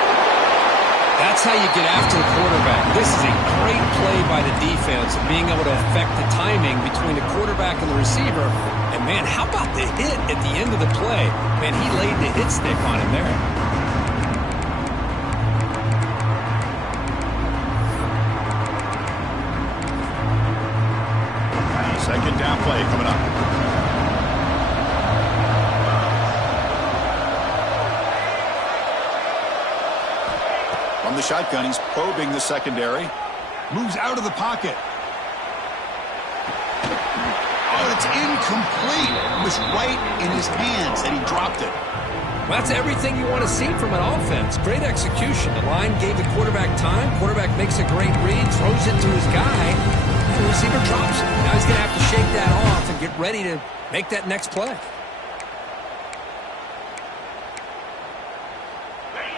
That's how you get after the quarterback. This is a great play by the defense, being able to affect the timing between the quarterback and the receiver. And, man, how about the hit at the end of the play? Man, he laid the hit stick on him there. Second down play coming up. From the shotgun, he's probing the secondary. Moves out of the pocket. Oh, it's incomplete. It was right in his hands, and he dropped it. Well, that's everything you want to see from an offense. Great execution. The line gave the quarterback time. Quarterback makes a great read, throws it to his guy, and the receiver drops it. Now he's going to have to shake that off and get ready to make that next play.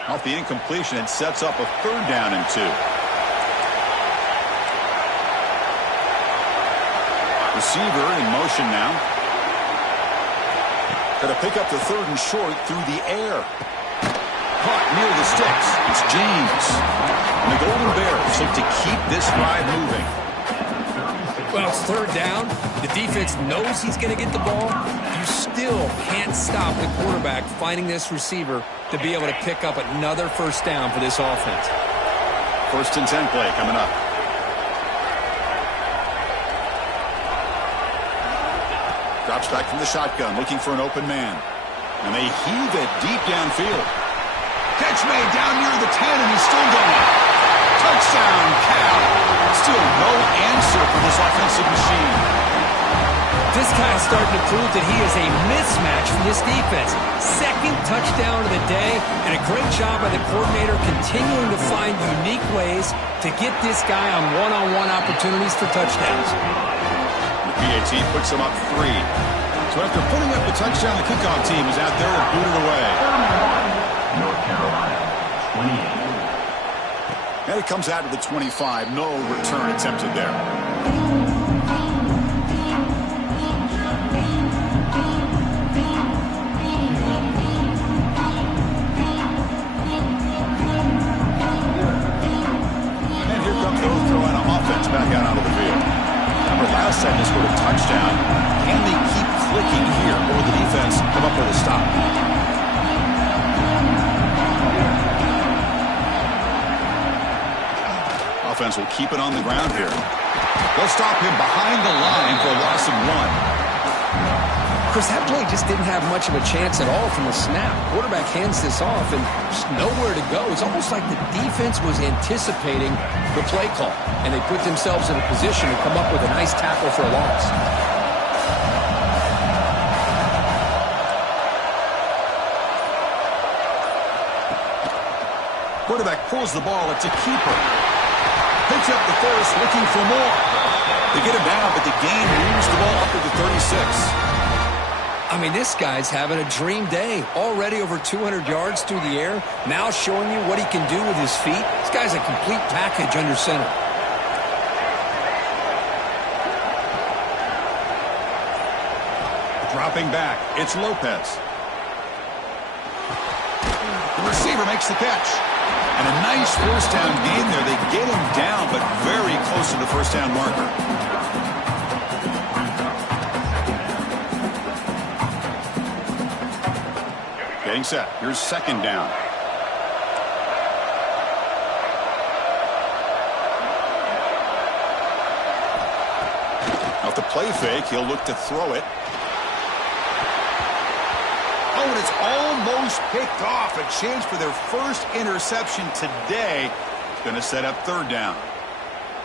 Off the incompletion, it sets up a third down and 2. Receiver in motion now. Got to pick up the third and short through the air. Caught near the sticks. It's James. And the Golden Bears look to keep this drive moving. Well, it's third down. The defense knows he's going to get the ball. You still can't stop the quarterback finding this receiver to be able to pick up another first down for this offense. First and 10 play coming up. Drops back from the shotgun, looking for an open man. And they heave it deep downfield. Catch made down near the 10, and he's still going. Touchdown, Cal. Still no answer for this offensive machine. This guy's starting to prove that he is a mismatch for this defense. Second touchdown of the day, and a great job by the coordinator continuing to find unique ways to get this guy on one-on-one opportunities for touchdowns. The PAT puts him up 3. So after putting up the touchdown, the kickoff team is out there to boot it away. North Carolina, 28. And it comes out to the 25. No return attempted there. And here comes the North Carolina offense back out onto the field. Remember, last time they scored a touchdown. Can they keep clicking here, or the defense come up with a stop? Offense will keep it on the ground here. They'll stop him behind the line for a loss of 1. Chris, that play just didn't have much of a chance at all from the snap. Quarterback hands this off and just nowhere to go. It's almost like the defense was anticipating the play call, and they put themselves in a position to come up with a nice tackle for a loss. Quarterback pulls the ball. It's a keeper. Picks up the first, looking for more. They get him down, but the gain moves the ball up to the 36. I mean, this guy's having a dream day. Already over 200 yards through the air. Now showing you what he can do with his feet. This guy's a complete package under center. Dropping back, it's Lopez. The receiver makes the catch. And a nice first down gain there. They get him down, but very close to the first down marker. Getting set. Here's second down. Off the play fake, he'll look to throw it. Oh, and it's almost picked off. A chance for their first interception today. It's going to set up third down.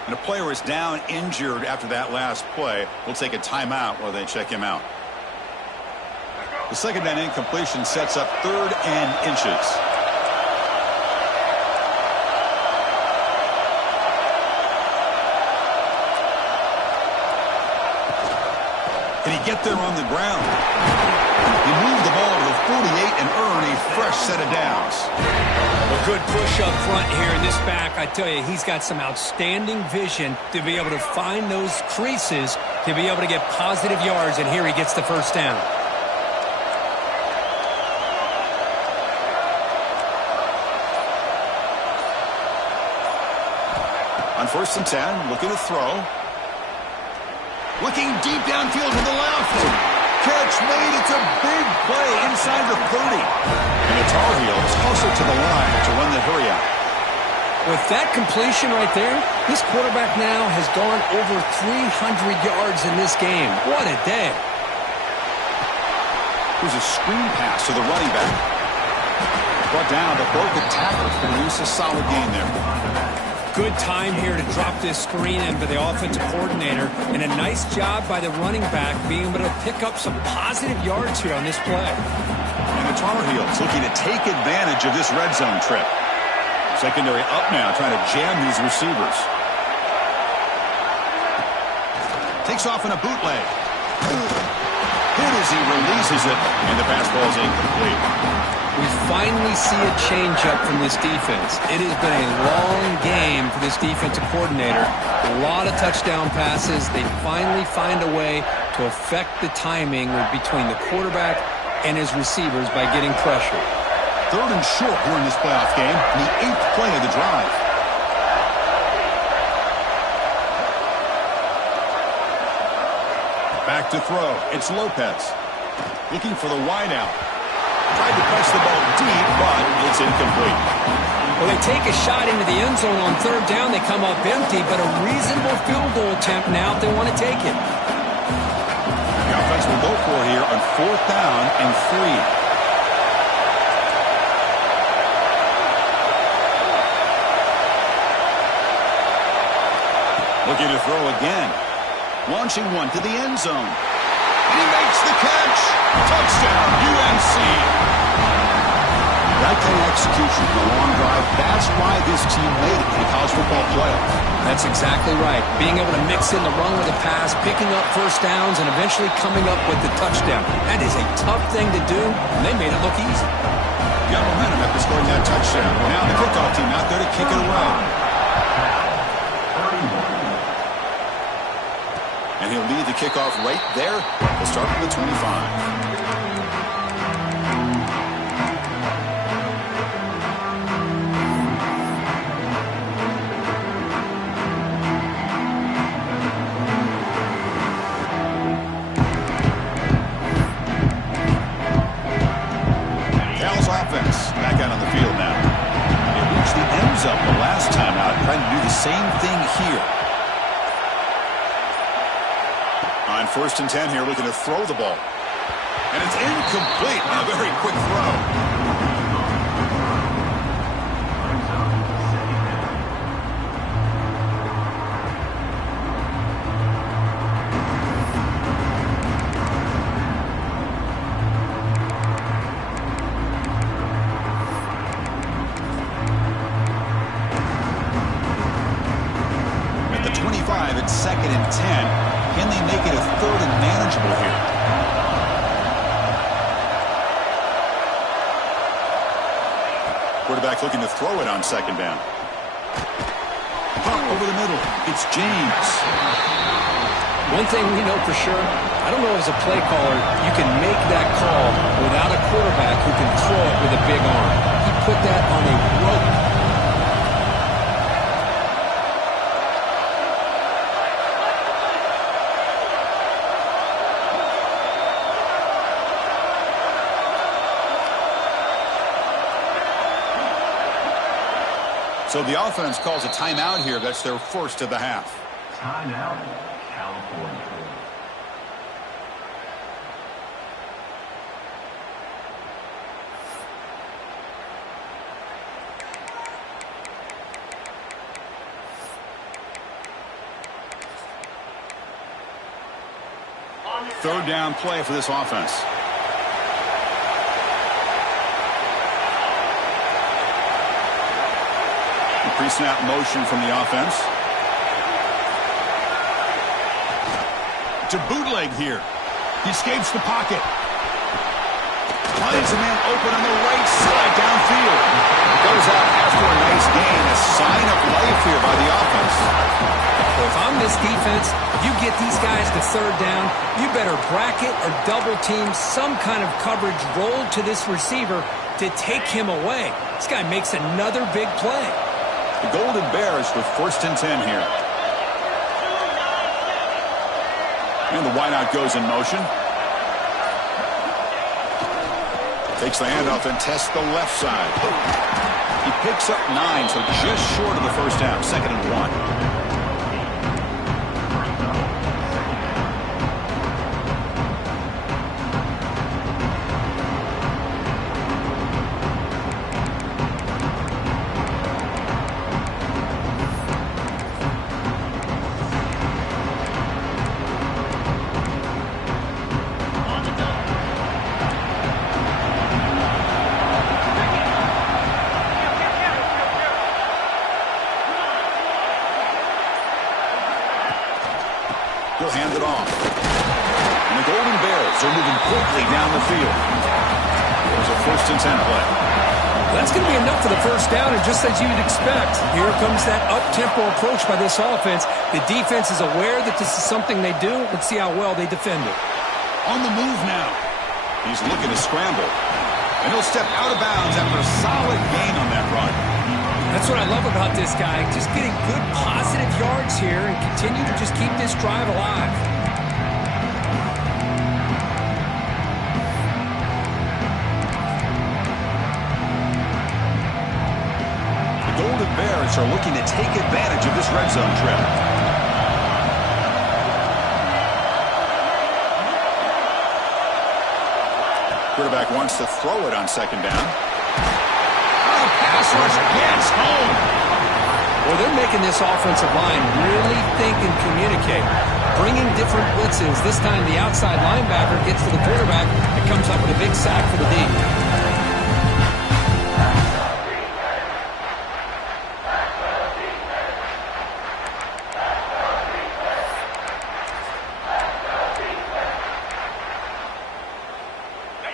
And a player is down injured after that last play. We'll take a timeout while they check him out. The second down incompletion sets up third and inches. Can he get there on the ground? He moved the ball to the 48 and earn a fresh set of downs. A good push up front here in this back. I tell you, he's got some outstanding vision to be able to find those creases, to be able to get positive yards, and here he gets the first down. On 1st and 10, looking to throw. Looking deep downfield to the left. Catch made. It's a big play inside the 30. And the Tar Heels hustle to the line to run the hurry out. With that completion right there, this quarterback now has gone over 300 yards in this game. What a day. Here's a screen pass to the running back. Brought down, but broke the tackle. Produce a solid gain there. Good time here to drop this screen in for the offensive coordinator, and a nice job by the running back being able to pick up some positive yards here on this play. And the Tar Heels looking to take advantage of this red zone trip. Secondary up now, trying to jam these receivers. Takes off in a bootleg. Hit as he releases it, and the pass ball is incomplete. We finally see a change-up from this defense. It has been a long game for this defensive coordinator. A lot of touchdown passes. They finally find a way to affect the timing between the quarterback and his receivers by getting pressure. Third and short here in this playoff game, the 8th play of the drive. Back to throw. It's Lopez. Looking for the wideout. Tried to press the ball deep, but it's incomplete. Well, they take a shot into the end zone on third down. They come up empty, but a reasonable field goal attempt now if they want to take it. The offense will go for it here on 4th down and 3. Looking to throw again. Launching one to the end zone. And he makes the catch. Touchdown, UNC. That kind of execution, the long drive, that's why this team made it in the college football playoff. That's exactly right. Being able to mix in the run with the pass, picking up first downs, and eventually coming up with the touchdown. That is a tough thing to do, and they made it look easy. Got momentum after scoring that touchdown. Now the kickoff team out there to kick it away. And he'll lead the kickoff right there. We'll start from the 25. Cal's offense back out on the field now. They reached the end zone the last time out, trying to do the same thing here. On 1st and 10 here, looking to throw the ball. And it's incomplete on a very quick throw. At the 25, it's 2nd and 10. Can they make it a 3rd and manageable here? Quarterback looking to throw it on 2nd down. Punt over the middle. It's James. One thing we know for sure, I don't know as a play caller, you can make that call without a quarterback who can throw it with a big arm. He put that on a rope. So the offense calls a timeout here. That's their first of the half. Timeout, California. Third down play for this offense. Pre-snap motion from the offense. To bootleg here. He escapes the pocket. Finds a man open on the right side downfield. Goes out after a nice gain. A sign of life here by the offense. Well, if I'm this defense, you get these guys to 3rd down, you better bracket or double team some kind of coverage rolled to this receiver to take him away. This guy makes another big play. The Golden Bears with 1st and 10 here. And the wideout goes in motion. Takes the handoff and tests the left side. He picks up 9, so just short of the first down. 2nd and 1. He'll hand it off. And the Golden Bears are moving quickly down the field. There's a 1st and 10 play. That's going to be enough for the first down, and just as you'd expect, here comes that up-tempo approach by this offense. The defense is aware that this is something they do. Let's see how well they defend it. On the move now. He's looking to scramble. And he'll step out of bounds after a solid gain on that run. That's what I love about this guy. Just getting good positive yards here and continue to just keep this drive alive. The Golden Bears are looking to take advantage of this red zone trip. Quarterback wants to throw it on 2nd down. Pass rush gets home. Well, they're making this offensive line really think and communicate. Bringing different blitzes. This time the outside linebacker gets to the quarterback and comes up with a big sack for the D.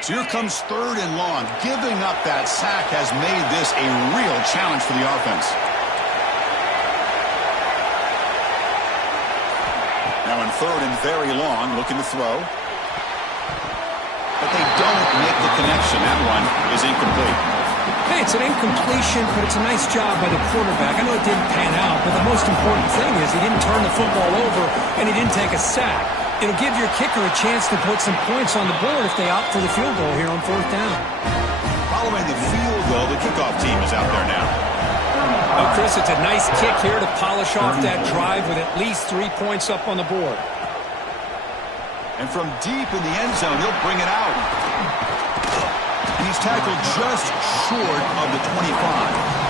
So here comes 3rd and long. Giving up that sack has made this a real challenge for the offense. Now in 3rd and very long, looking to throw. But they don't make the connection. That one is incomplete. Hey, it's an incompletion, but it's a nice job by the quarterback. I know it didn't pan out, but the most important thing is he didn't turn the football over and he didn't take a sack. It'll give your kicker a chance to put some points on the board if they opt for the field goal here on 4th down. Following the field goal, the kickoff team is out there now. Oh, Chris, it's a nice kick here to polish off that drive with at least 3 points up on the board. And from deep in the end zone, he'll bring it out. And he's tackled just short of the 25.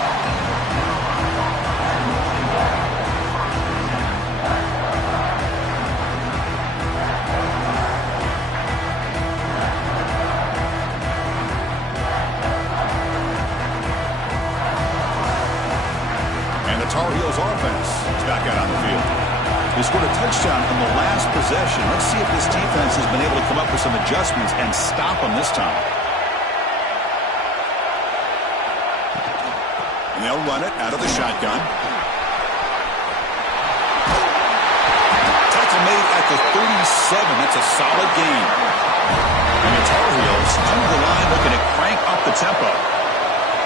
Tar Heels offense is back out on the field. They scored a touchdown on the last possession. Let's see if this defense has been able to come up with some adjustments and stop them this time. And they'll run it out of the shotgun. Tackle made at the 37. That's a solid gain. And the Tar Heels under the line looking to crank up the tempo.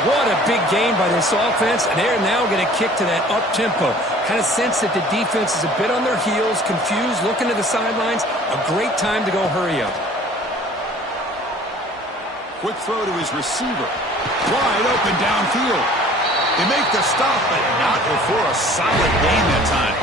What a big game by this offense, and they're now going to kick to that up-tempo. Kind of sense that the defense is a bit on their heels, confused, looking to the sidelines. A great time to go hurry up. Quick throw to his receiver. Wide open downfield. They make the stop, but not before a solid gain that time.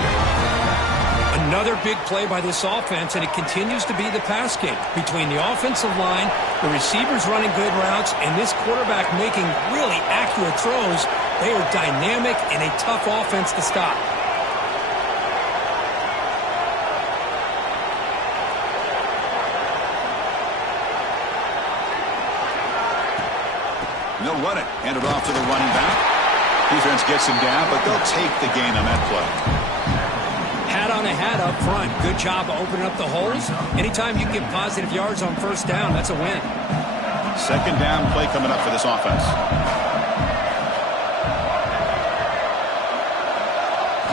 Another big play by this offense, and it continues to be the pass game between the offensive line, the receivers running good routes, and this quarterback making really accurate throws. They are dynamic and a tough offense to stop. And they'll run it. Hand it off to the running back. Defense gets him down, but they'll take the gain on that play. Hat on a hat up front. Good job of opening up the holes. Anytime you get positive yards on first down, that's a win. Second down play coming up for this offense.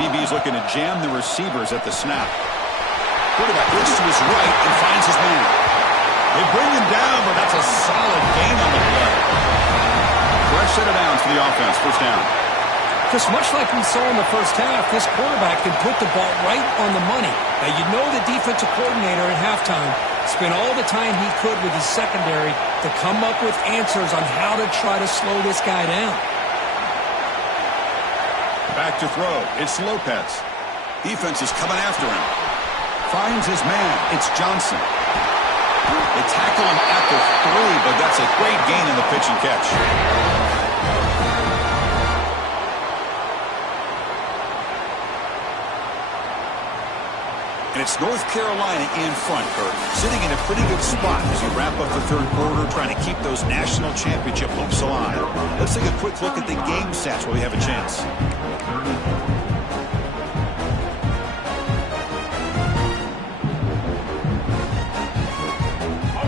DB's looking to jam the receivers at the snap. Quarterback looks to his right and finds his man. They bring him down, but that's a solid gain on the play. Fresh set of downs for the offense. First down. Because much like we saw in the first half, this quarterback can put the ball right on the money. Now, you know the defensive coordinator at halftime spent all the time he could with his secondary to come up with answers on how to try to slow this guy down. Back to throw. It's Lopez. Defense is coming after him. Finds his man. It's Johnson. They tackle him at the 3, but that's a great gain in the pitch and catch. And it's North Carolina in front, Kurt, sitting in a pretty good spot as you wrap up the third quarter, trying to keep those national championship hopes alive. Let's take a quick look at the game stats while we have a chance.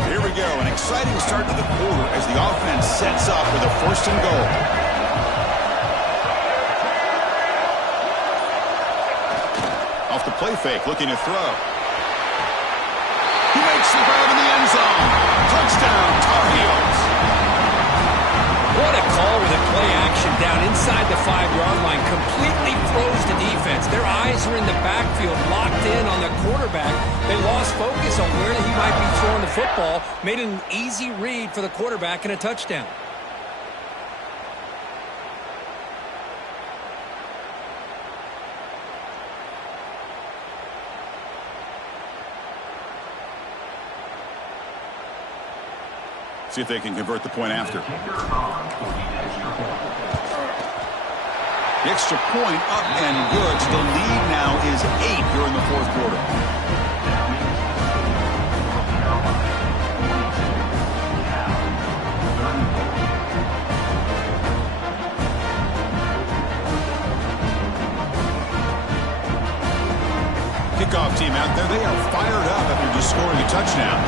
Here we go, an exciting start to the quarter as the offense sets up with a 1st and goal. Off the play fake, looking to throw. He makes the grab in the end zone. Touchdown, Tar Heels. What a call with a play action down inside the 5-yard line. Completely froze the defense. Their eyes are in the backfield, locked in on the quarterback. They lost focus on where he might be throwing the football. Made an easy read for the quarterback and a touchdown. See if they can convert the point after. The extra point up and good. So the lead now is 8 here in the fourth quarter. Kickoff team out there. They are fired up after just scoring a touchdown.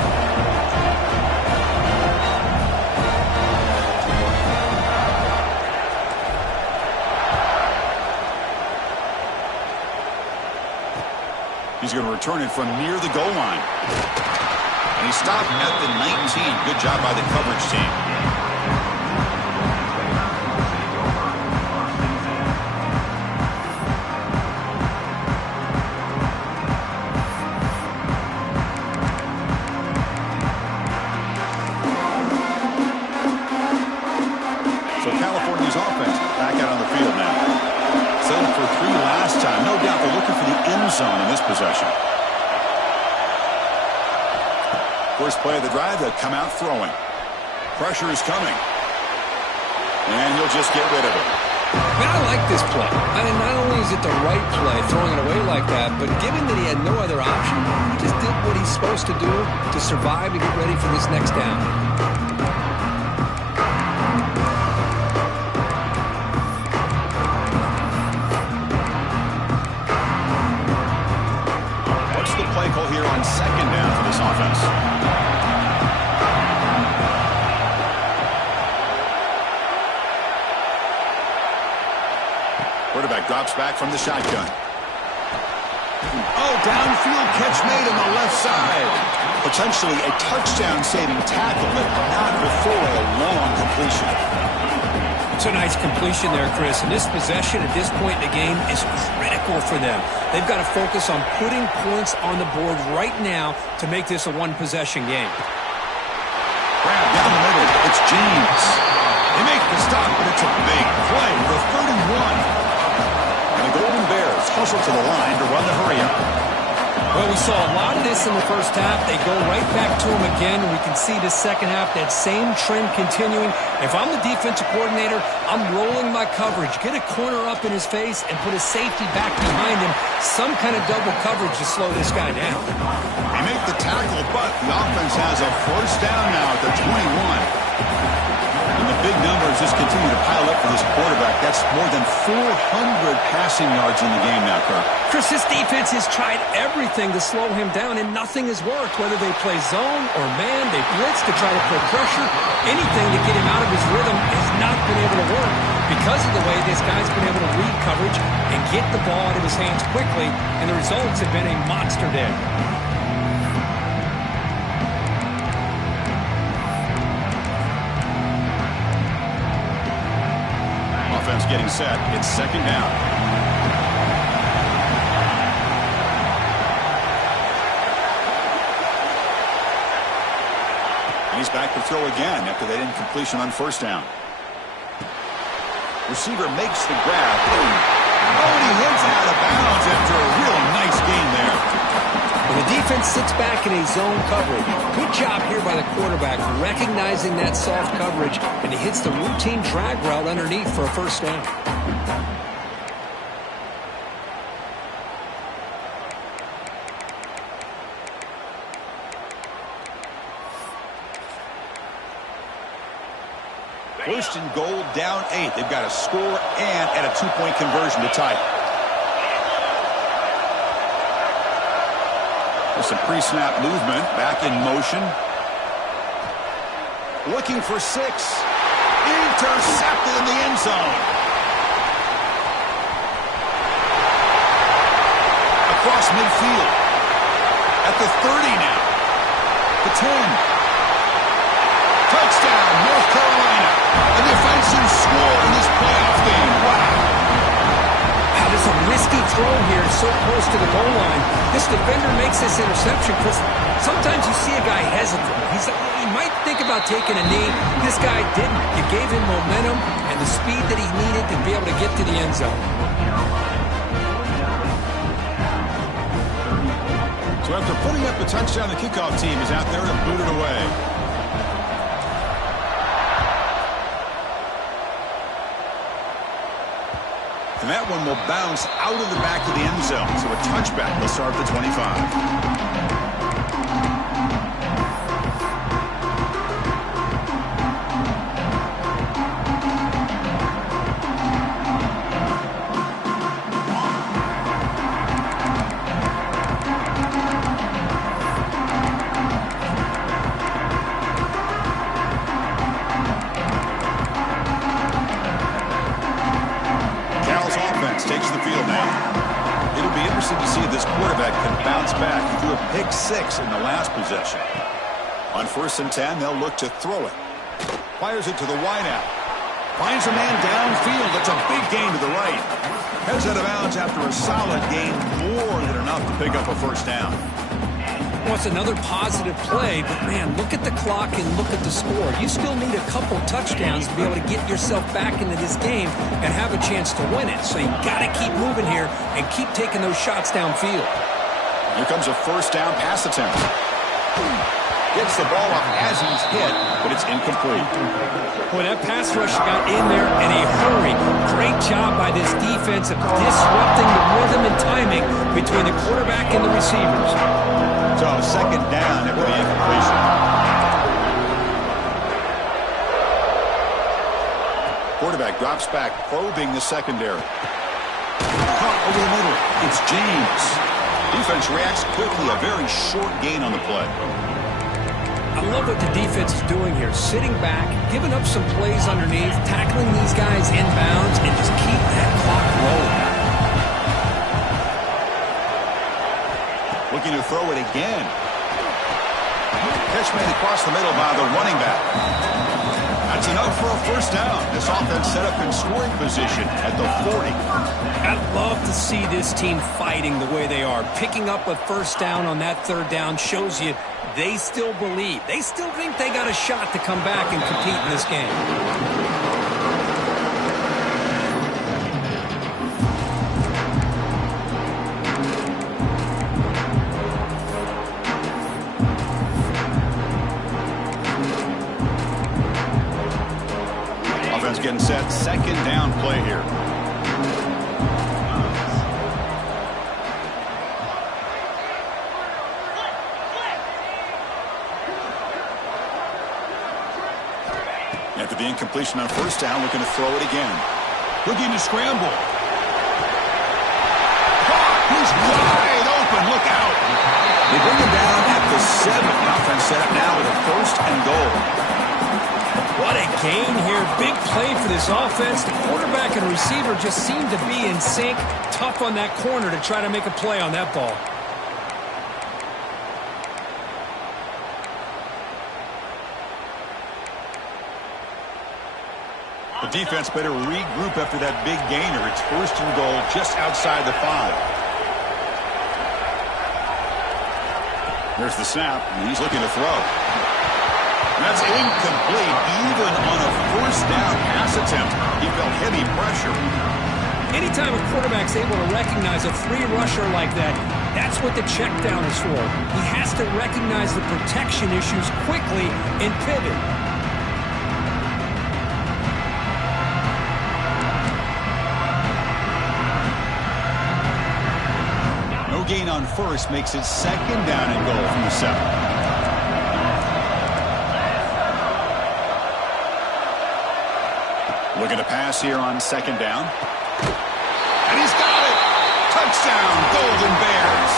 He's going to return it from near the goal line. And he stopped at the 19. Good job by the coverage team. So California's offense back out on the field now. Settled for 3 last time. No doubt they're looking for the end zone in this possession. first play of the drive, they'll come out throwing. Pressure is coming. And he'll just get rid of it. Man, I like this play. I mean, not only is it the right play, throwing it away like that, but given that he had no other option, he just did what he's supposed to do to survive and get ready for this next down. What's the play call here on second down for this offense? Quarterback drops back from the shotgun. Oh, downfield catch made on the left side. Potentially a touchdown-saving tackle, but not before a long completion. It's a nice completion there, Chris. And this possession at this point in the game is critical for them. They've got to focus on putting points on the board right now to make this a one-possession game. Grab down the middle. It's James. They make the stop, but it's a big play for 31. And the Golden Bears hustle to the line to run the hurry-up. Well, we saw a lot of this in the first half. They go right back to him again. We can see the second half, that same trend continuing. If I'm the defensive coordinator, I'm rolling my coverage. Get a corner up in his face and put a safety back behind him. Some kind of double coverage to slow this guy down. They make the tackle, but the offense has a first down now at the 21. And the big numbers just continue to pile up for this quarterback. That's more than 400 passing yards in the game now, Kirk. Chris, this defense has tried everything to slow him down, and nothing has worked. Whether they play zone or man, they blitz to try to put pressure. Anything to get him out of his rhythm has not been able to work because of the way this guy's been able to read coverage and get the ball out of his hands quickly, and the results have been a monster day. Offense getting set. It's second down. And he's back to throw again after that incompletion on first down. Receiver makes the grab. Oh, and he hits out of bounds after a real nice gain there. When the defense sits back in a zone coverage, good job here by the quarterback recognizing that soft coverage, and he hits the routine drag route underneath for a first down. First and goal, down 8. They've got a score and at a 2-point conversion to tie it. Some pre-snap movement, back in motion. Looking for 6. Intercepted in the end zone. Across midfield. At the 30 now. The 10. Touchdown, North Carolina. A defensive score in this playoff game. Wow. There's a risky throw here so close to the goal line. This defender makes this interception because sometimes you see a guy hesitant. He might think about taking a knee. This guy didn't. It gave him momentum and the speed that he needed to be able to get to the end zone. So after putting up the touchdown, the kickoff team is out there to boot it away. And that one will bounce out of the back of the end zone. So a touchback will start the 25. To see if this quarterback can bounce back. He threw a pick 6 in the last possession. On 1st and 10, they'll look to throw it. Fires it to the wideout. Finds a man downfield. That's a big gain to the right. Heads out of bounds after a solid gain, more than enough to pick up a first down. Well, it's another positive play, but man, look at the clock and look at the score. You still need a couple touchdowns to be able to get yourself back into this game and have a chance to win it. So you got to keep moving here and keep taking those shots downfield. Here comes a first down pass attempt. Gets the ball off as he's hit, but it's incomplete. Boy, that pass rush got in there in a hurry. Great job by this defense of disrupting the rhythm and timing between the quarterback and the receivers. So second down after the incompletion. Quarterback drops back, probing the secondary. Caught over the middle. It's James. Defense reacts quickly. A very short gain on the play. I love what the defense is doing here. Sitting back, giving up some plays underneath, tackling these guys inbounds, and just keep that clock rolling. Looking to throw it again. Catch made across the middle by the running back. That's enough for a first down. This offense set up in scoring position at the 40. I'd love to see this team fighting the way they are. Picking up a first down on that third down shows you they still believe. They still think they got a shot to come back and compete in this game. Offense getting set. Second down play here. After the incompletion on first down, looking to throw it again. Looking to scramble. He's wide open. Look out. They bring him down at the 7. Offense set up now with a first and goal. What a gain here. Big play for this offense. The quarterback and receiver just seem to be in sync. Tough on that corner to try to make a play on that ball. The defense better regroup after that big gainer. It's first and goal just outside the 5. There's the snap, and he's looking to throw. And that's incomplete, even on a first down pass attempt. He felt heavy pressure. Anytime a quarterback's able to recognize a free rusher like that, that's what the check down is for. He has to recognize the protection issues quickly and pivot. No gain on first makes it second down and goal from the 7. Looking to pass here on second down. And he's got it! Touchdown, Golden Bears!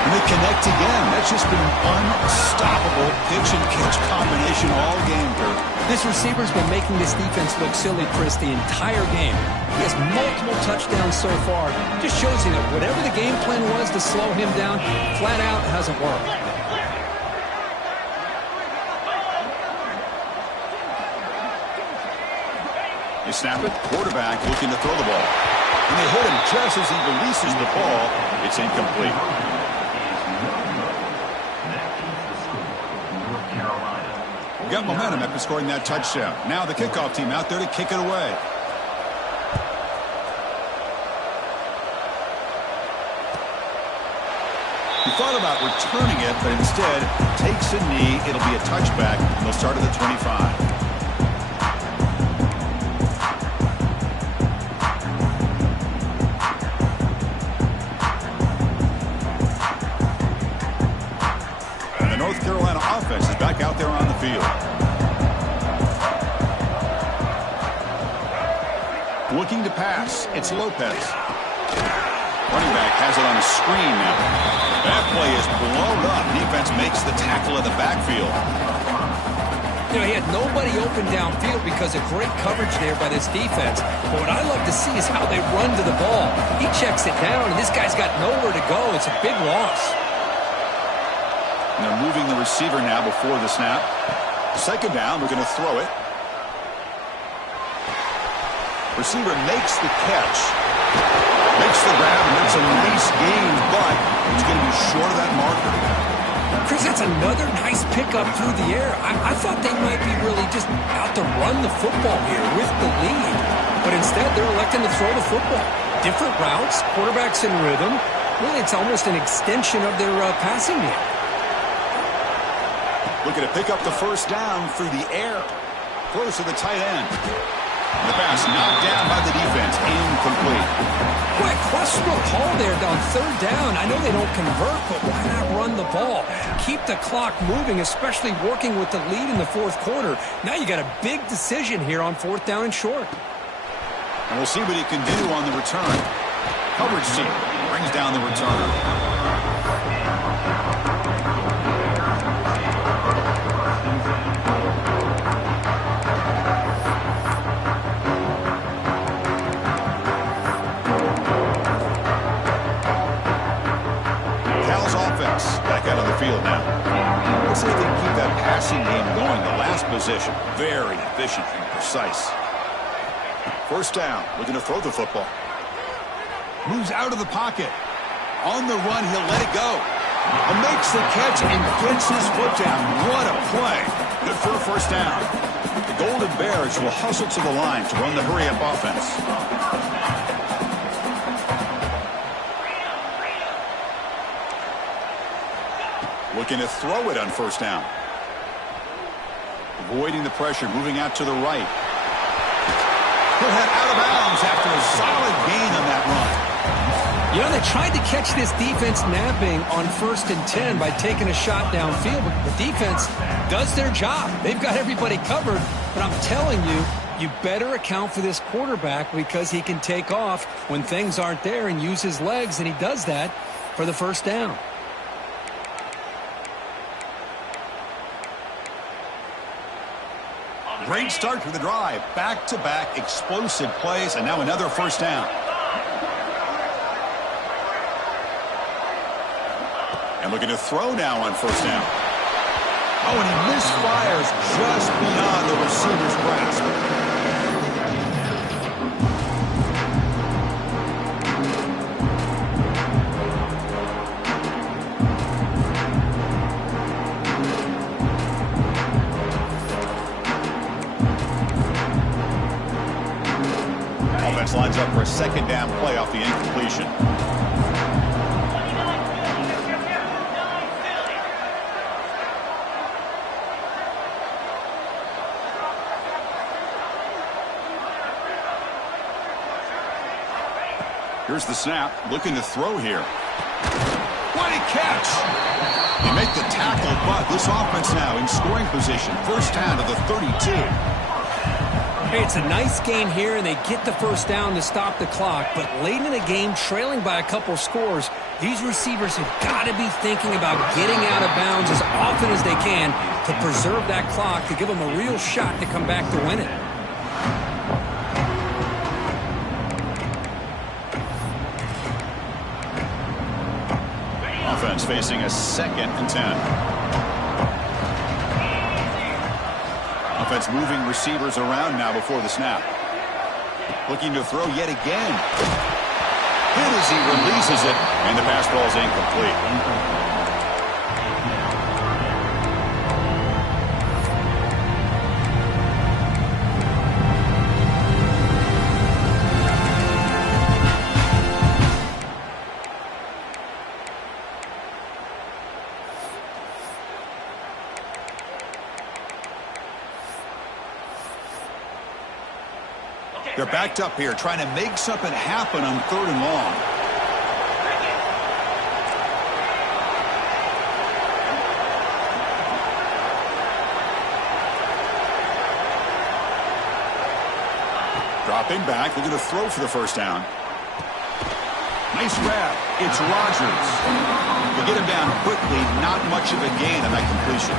And they connect again. That's just been an unstoppable pitch and catch combination all game here. This receiver's been making this defense look silly, Chris, the entire game. He has multiple touchdowns so far. Just shows you that whatever the game plan was to slow him down, flat out hasn't worked. They snap it. Quarterback looking to throw the ball. And they hit him just as he releases the ball. It's incomplete. Got momentum after scoring that touchdown. Now the kickoff team out there to kick it away. He thought about returning it, but instead takes a knee. It'll be a touchback, and they'll start at the 25. North Carolina offense is back out there on the field. Looking to pass. It's Lopez. Running back has it on a screen now. That play is blown up. Defense makes the tackle at the backfield. You know, he had nobody open downfield because of great coverage there by this defense. But what I love to see is how they run to the ball. He checks it down, and this guy's got nowhere to go. It's a big loss. And they're moving the receiver now before the snap. Second down, we're going to throw it. Receiver makes the catch. Makes the grab, and that's a nice gain, but it's going to be short of that marker. Chris, that's another nice pickup through the air. I thought they might be really just out to run the football here with the lead. But instead, they're electing to throw the football. Different routes, quarterbacks in rhythm. Really, it's almost an extension of their passing game. Looking to pick up the first down through the air. Close to the tight end. The pass knocked down by the defense. Incomplete. Boy, questionable call there on third down. I know they don't convert, but why not run the ball? Keep the clock moving, especially working with the lead in the fourth quarter. Now you got a big decision here on fourth down and short. And we'll see what he can do on the return. Coverage team brings down the return. Back out on the field now. Looks like they can keep that passing game going. The last possession, very efficient and precise. First down, looking to throw the football. Moves out of the pocket. On the run, he'll let it go. And makes the catch and gets his foot down. What a play. Good for a first down. The Golden Bears will hustle to the line to run the hurry-up offense. Looking to throw it on first down. Avoiding the pressure, moving out to the right. He'll head out of bounds after a solid gain on that run. You know, they tried to catch this defense napping on 1st and 10 by taking a shot downfield, but the defense does their job. They've got everybody covered, but I'm telling you, you better account for this quarterback because he can take off when things aren't there and use his legs, and he does that for the first down. Great start to the drive. Back-to-back explosive plays, and now another first down. And looking to throw now on first down. Oh, and he misfires just beyond the receiver's grasp. Lines up for a second down play off the incompletion. Here's the snap, looking to throw here. What a catch! They make the tackle, but this offense now in scoring position. First down to the 32. Hey, it's a nice game here, and they get the first down to stop the clock. But late in the game, trailing by a couple scores, these receivers have got to be thinking about getting out of bounds as often as they can to preserve that clock, to give them a real shot to come back to win it. Offense facing a 2nd and 10. Offense moving receivers around now before the snap. Looking to throw yet again. Hit as he releases it, and the pass ball is incomplete. They're backed up here, trying to make something happen on 3rd and long. Dropping back, looking to throw for the first down. Nice grab. It's Rodgers. They get him down quickly, not much of a gain on that completion.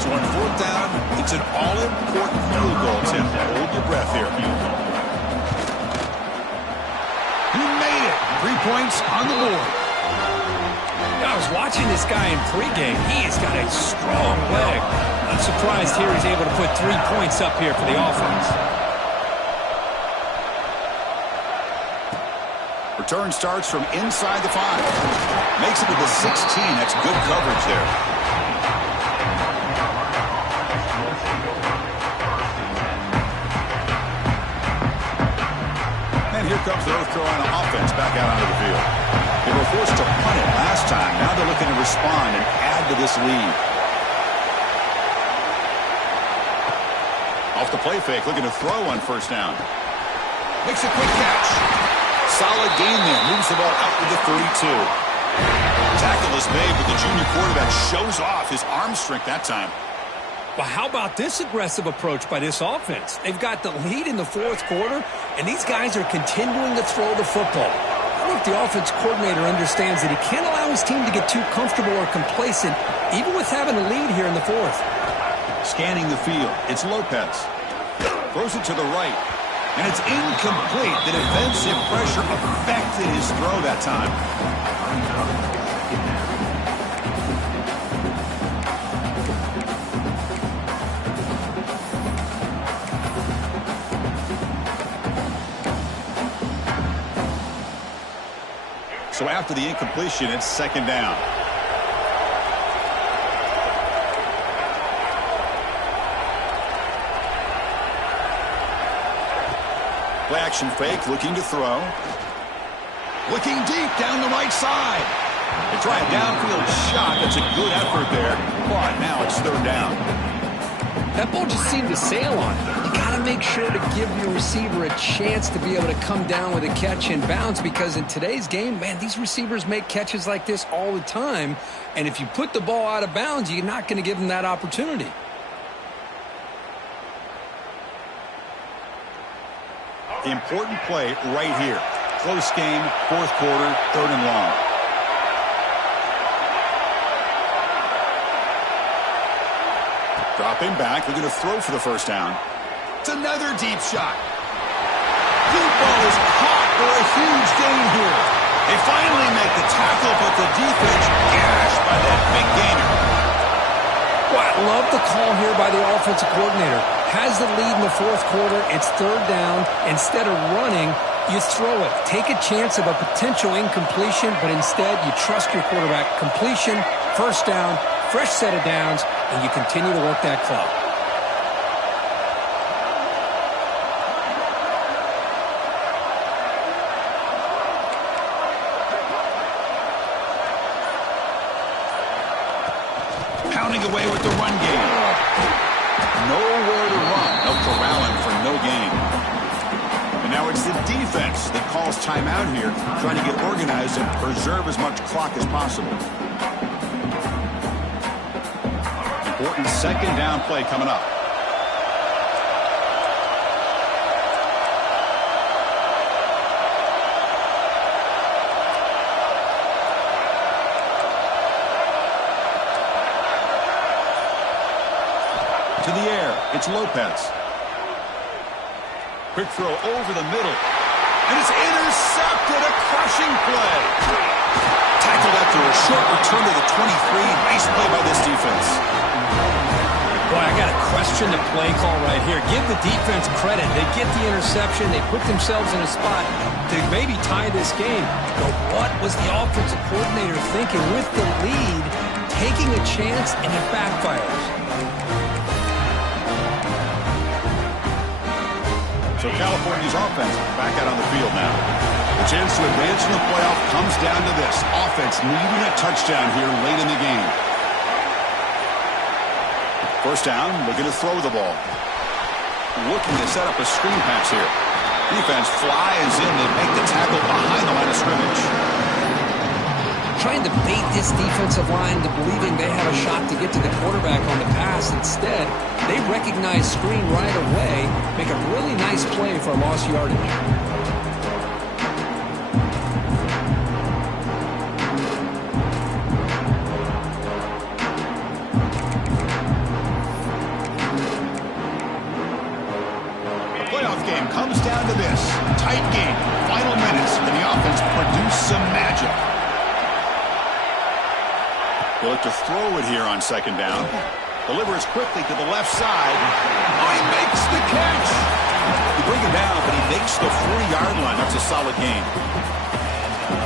So on 4th down, it's an all-important field goal attempt. Hold your breath here. He made it. 3 points on the board. I was watching this guy in pregame. He has got a strong leg. I'm surprised here he's able to put 3 points up here for the offense. Return starts from inside the 5. Makes it to the 16. That's good coverage there. Here comes the North Carolina offense back out onto the field. They were forced to punt it last time. Now they're looking to respond and add to this lead. Off the play fake, looking to throw on first down. Makes a quick catch. Solid gain there. Moves the ball out to the 32. Tackle is made, but the junior quarterback shows off his arm strength that time. Well, how about this aggressive approach by this offense? They've got the lead in the fourth quarter, and these guys are continuing to throw the football. I think the offense coordinator understands that he can't allow his team to get too comfortable or complacent, even with having a lead here in the fourth. Scanning the field, it's Lopez. Throws it to the right, and it's incomplete. The defensive pressure affected his throw that time. So after the incompletion, it's second down. Play action fake, looking to throw. Looking deep down the right side. They try a downfield shot. That's a good effort there. But now it's third down. That ball just seemed to sail on it. You got to make sure to give your receiver a chance to be able to come down with a catch and bounce, because in today's game, man, these receivers make catches like this all the time. And if you put the ball out of bounds, you're not going to give them that opportunity. The important play right here. Close game, fourth quarter, third and long. Dropping back, they're going to throw for the first down. It's another deep shot. Deep ball is caught for a huge gain here. They finally make the tackle, but the defense gashed by that big gainer. Well, I love the call here by the offensive coordinator. Has the lead in the fourth quarter. It's third down. Instead of running, you throw it. Take a chance of a potential incompletion, but instead you trust your quarterback. Completion, first down, fresh set of downs, and you continue to work that clock. Pounding away with the run game. Nowhere to run. No corralling for no gain. And now it's the defense that calls timeout here, trying to get organized and preserve as much clock as possible. Important second down play coming up. To the air, it's Lopez. Quick throw over the middle. And it's intercepted, a crushing play. Tackled after a short return to the 23. Nice play by this defense. Boy, I got to question the play call right here. Give the defense credit. They get the interception. They put themselves in a spot to maybe tie this game. But what was the offensive coordinator thinking with the lead, taking a chance, and it backfires? So California's offense back out on the field now. The chance to advance in the playoff comes down to this. Offense needing a touchdown here late in the game. First down, looking to throw the ball. Looking to set up a screen pass here. Defense flies in to make the tackle behind the line of scrimmage. Trying to bait this defensive line to believing they have a shot to get to the quarterback on the pass. Instead, they recognize screen right away, make a really nice play for lost yardage. The playoff game comes down to this. Tight game, final minutes, and the offense produce some magic. They look to throw it here on second down. Delivers quickly to the left side. Oh, he makes the catch. You bring him down, but he makes the 40-yard line. That's a solid gain.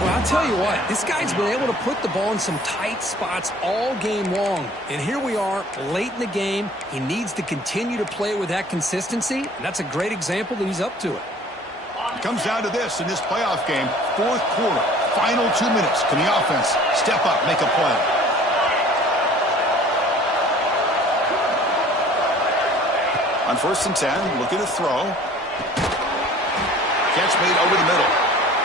Well, I'll tell you what, this guy's been able to put the ball in some tight spots all game long. And here we are, late in the game. He needs to continue to play with that consistency, and that's a great example that he's up to it. It comes down to this in this playoff game. Fourth quarter, final 2 minutes. Can the offense step up, make a play? On 1st and 10, looking to throw. Catch made over the middle.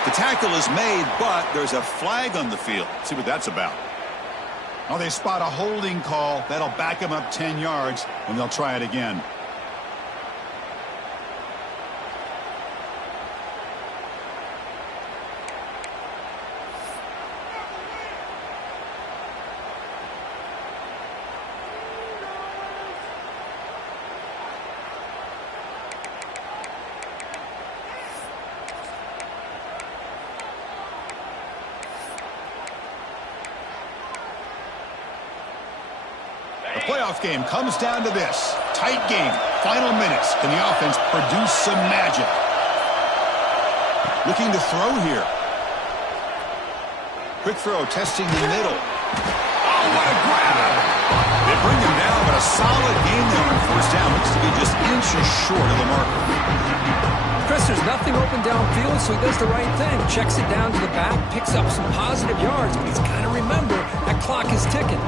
The tackle is made, but there's a flag on the field. Let's see what that's about. Oh, they spot a holding call. That'll back him up 10 yards, and they'll try it again. The playoff game comes down to this. Tight game. Final minutes. Can the offense produce some magic? Looking to throw here. Quick throw testing the middle. Oh, what a grab! They bring him down, but a solid game there on 1st down. Looks to be just inches short of the marker. Chris, there's nothing open downfield, so he does the right thing. Checks it down to the back, picks up some positive yards, but he's got to remember that clock is ticking.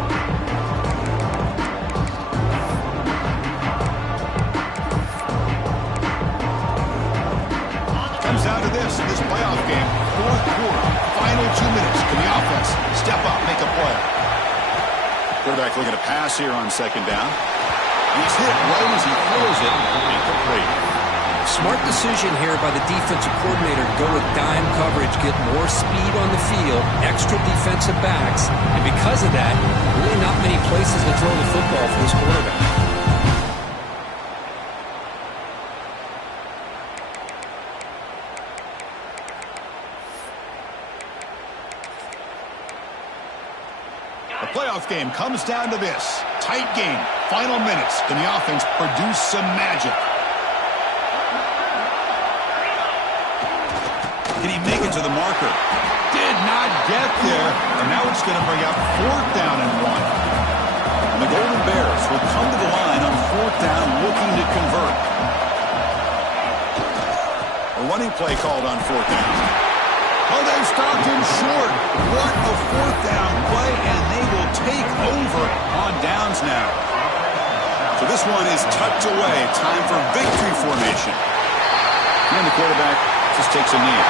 Down to this playoff game, 4th quarter, final 2 minutes. Can the offense step up, make a play? Quarterback looking to pass here on 2nd down. He's hit right as he throws it, incomplete. Smart decision here by the defensive coordinator to go with dime coverage, get more speed on the field, extra defensive backs, and because of that, really not many places to throw the football for this quarterback. Playoff game comes down to this. Tight game. Final minutes. Can the offense produce some magic? Can he make it to the marker? Did not get there. And now it's going to bring up 4th down and 1. And the Golden Bears will come to the line on 4th down looking to convert. A running play called on 4th down. Oh, they've stopped him short. What a 4th down play, and they will take over on downs now. So this one is tucked away. Time for victory formation. And the quarterback just takes a knee.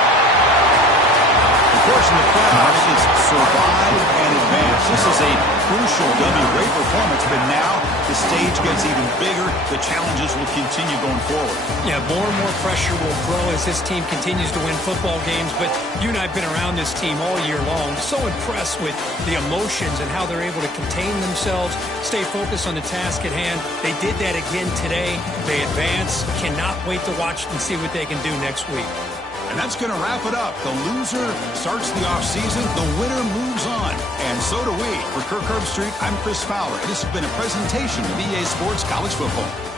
Of course, in the playoffs, it's survive and advance. This is a crucial W. Great performance, but now the stage gets even bigger. The challenges will continue going forward. Yeah, more and more pressure will grow as this team continues to win football games, but you and I have been around this team all year long. So impressed with the emotions and how they're able to contain themselves, stay focused on the task at hand. They did that again today. They advance. Cannot wait to watch and see what they can do next week. And that's going to wrap it up. The loser starts the offseason. The winner moves on. And so do we. For Kirk Herbstreit, I'm Chris Fowler. This has been a presentation of EA Sports College Football.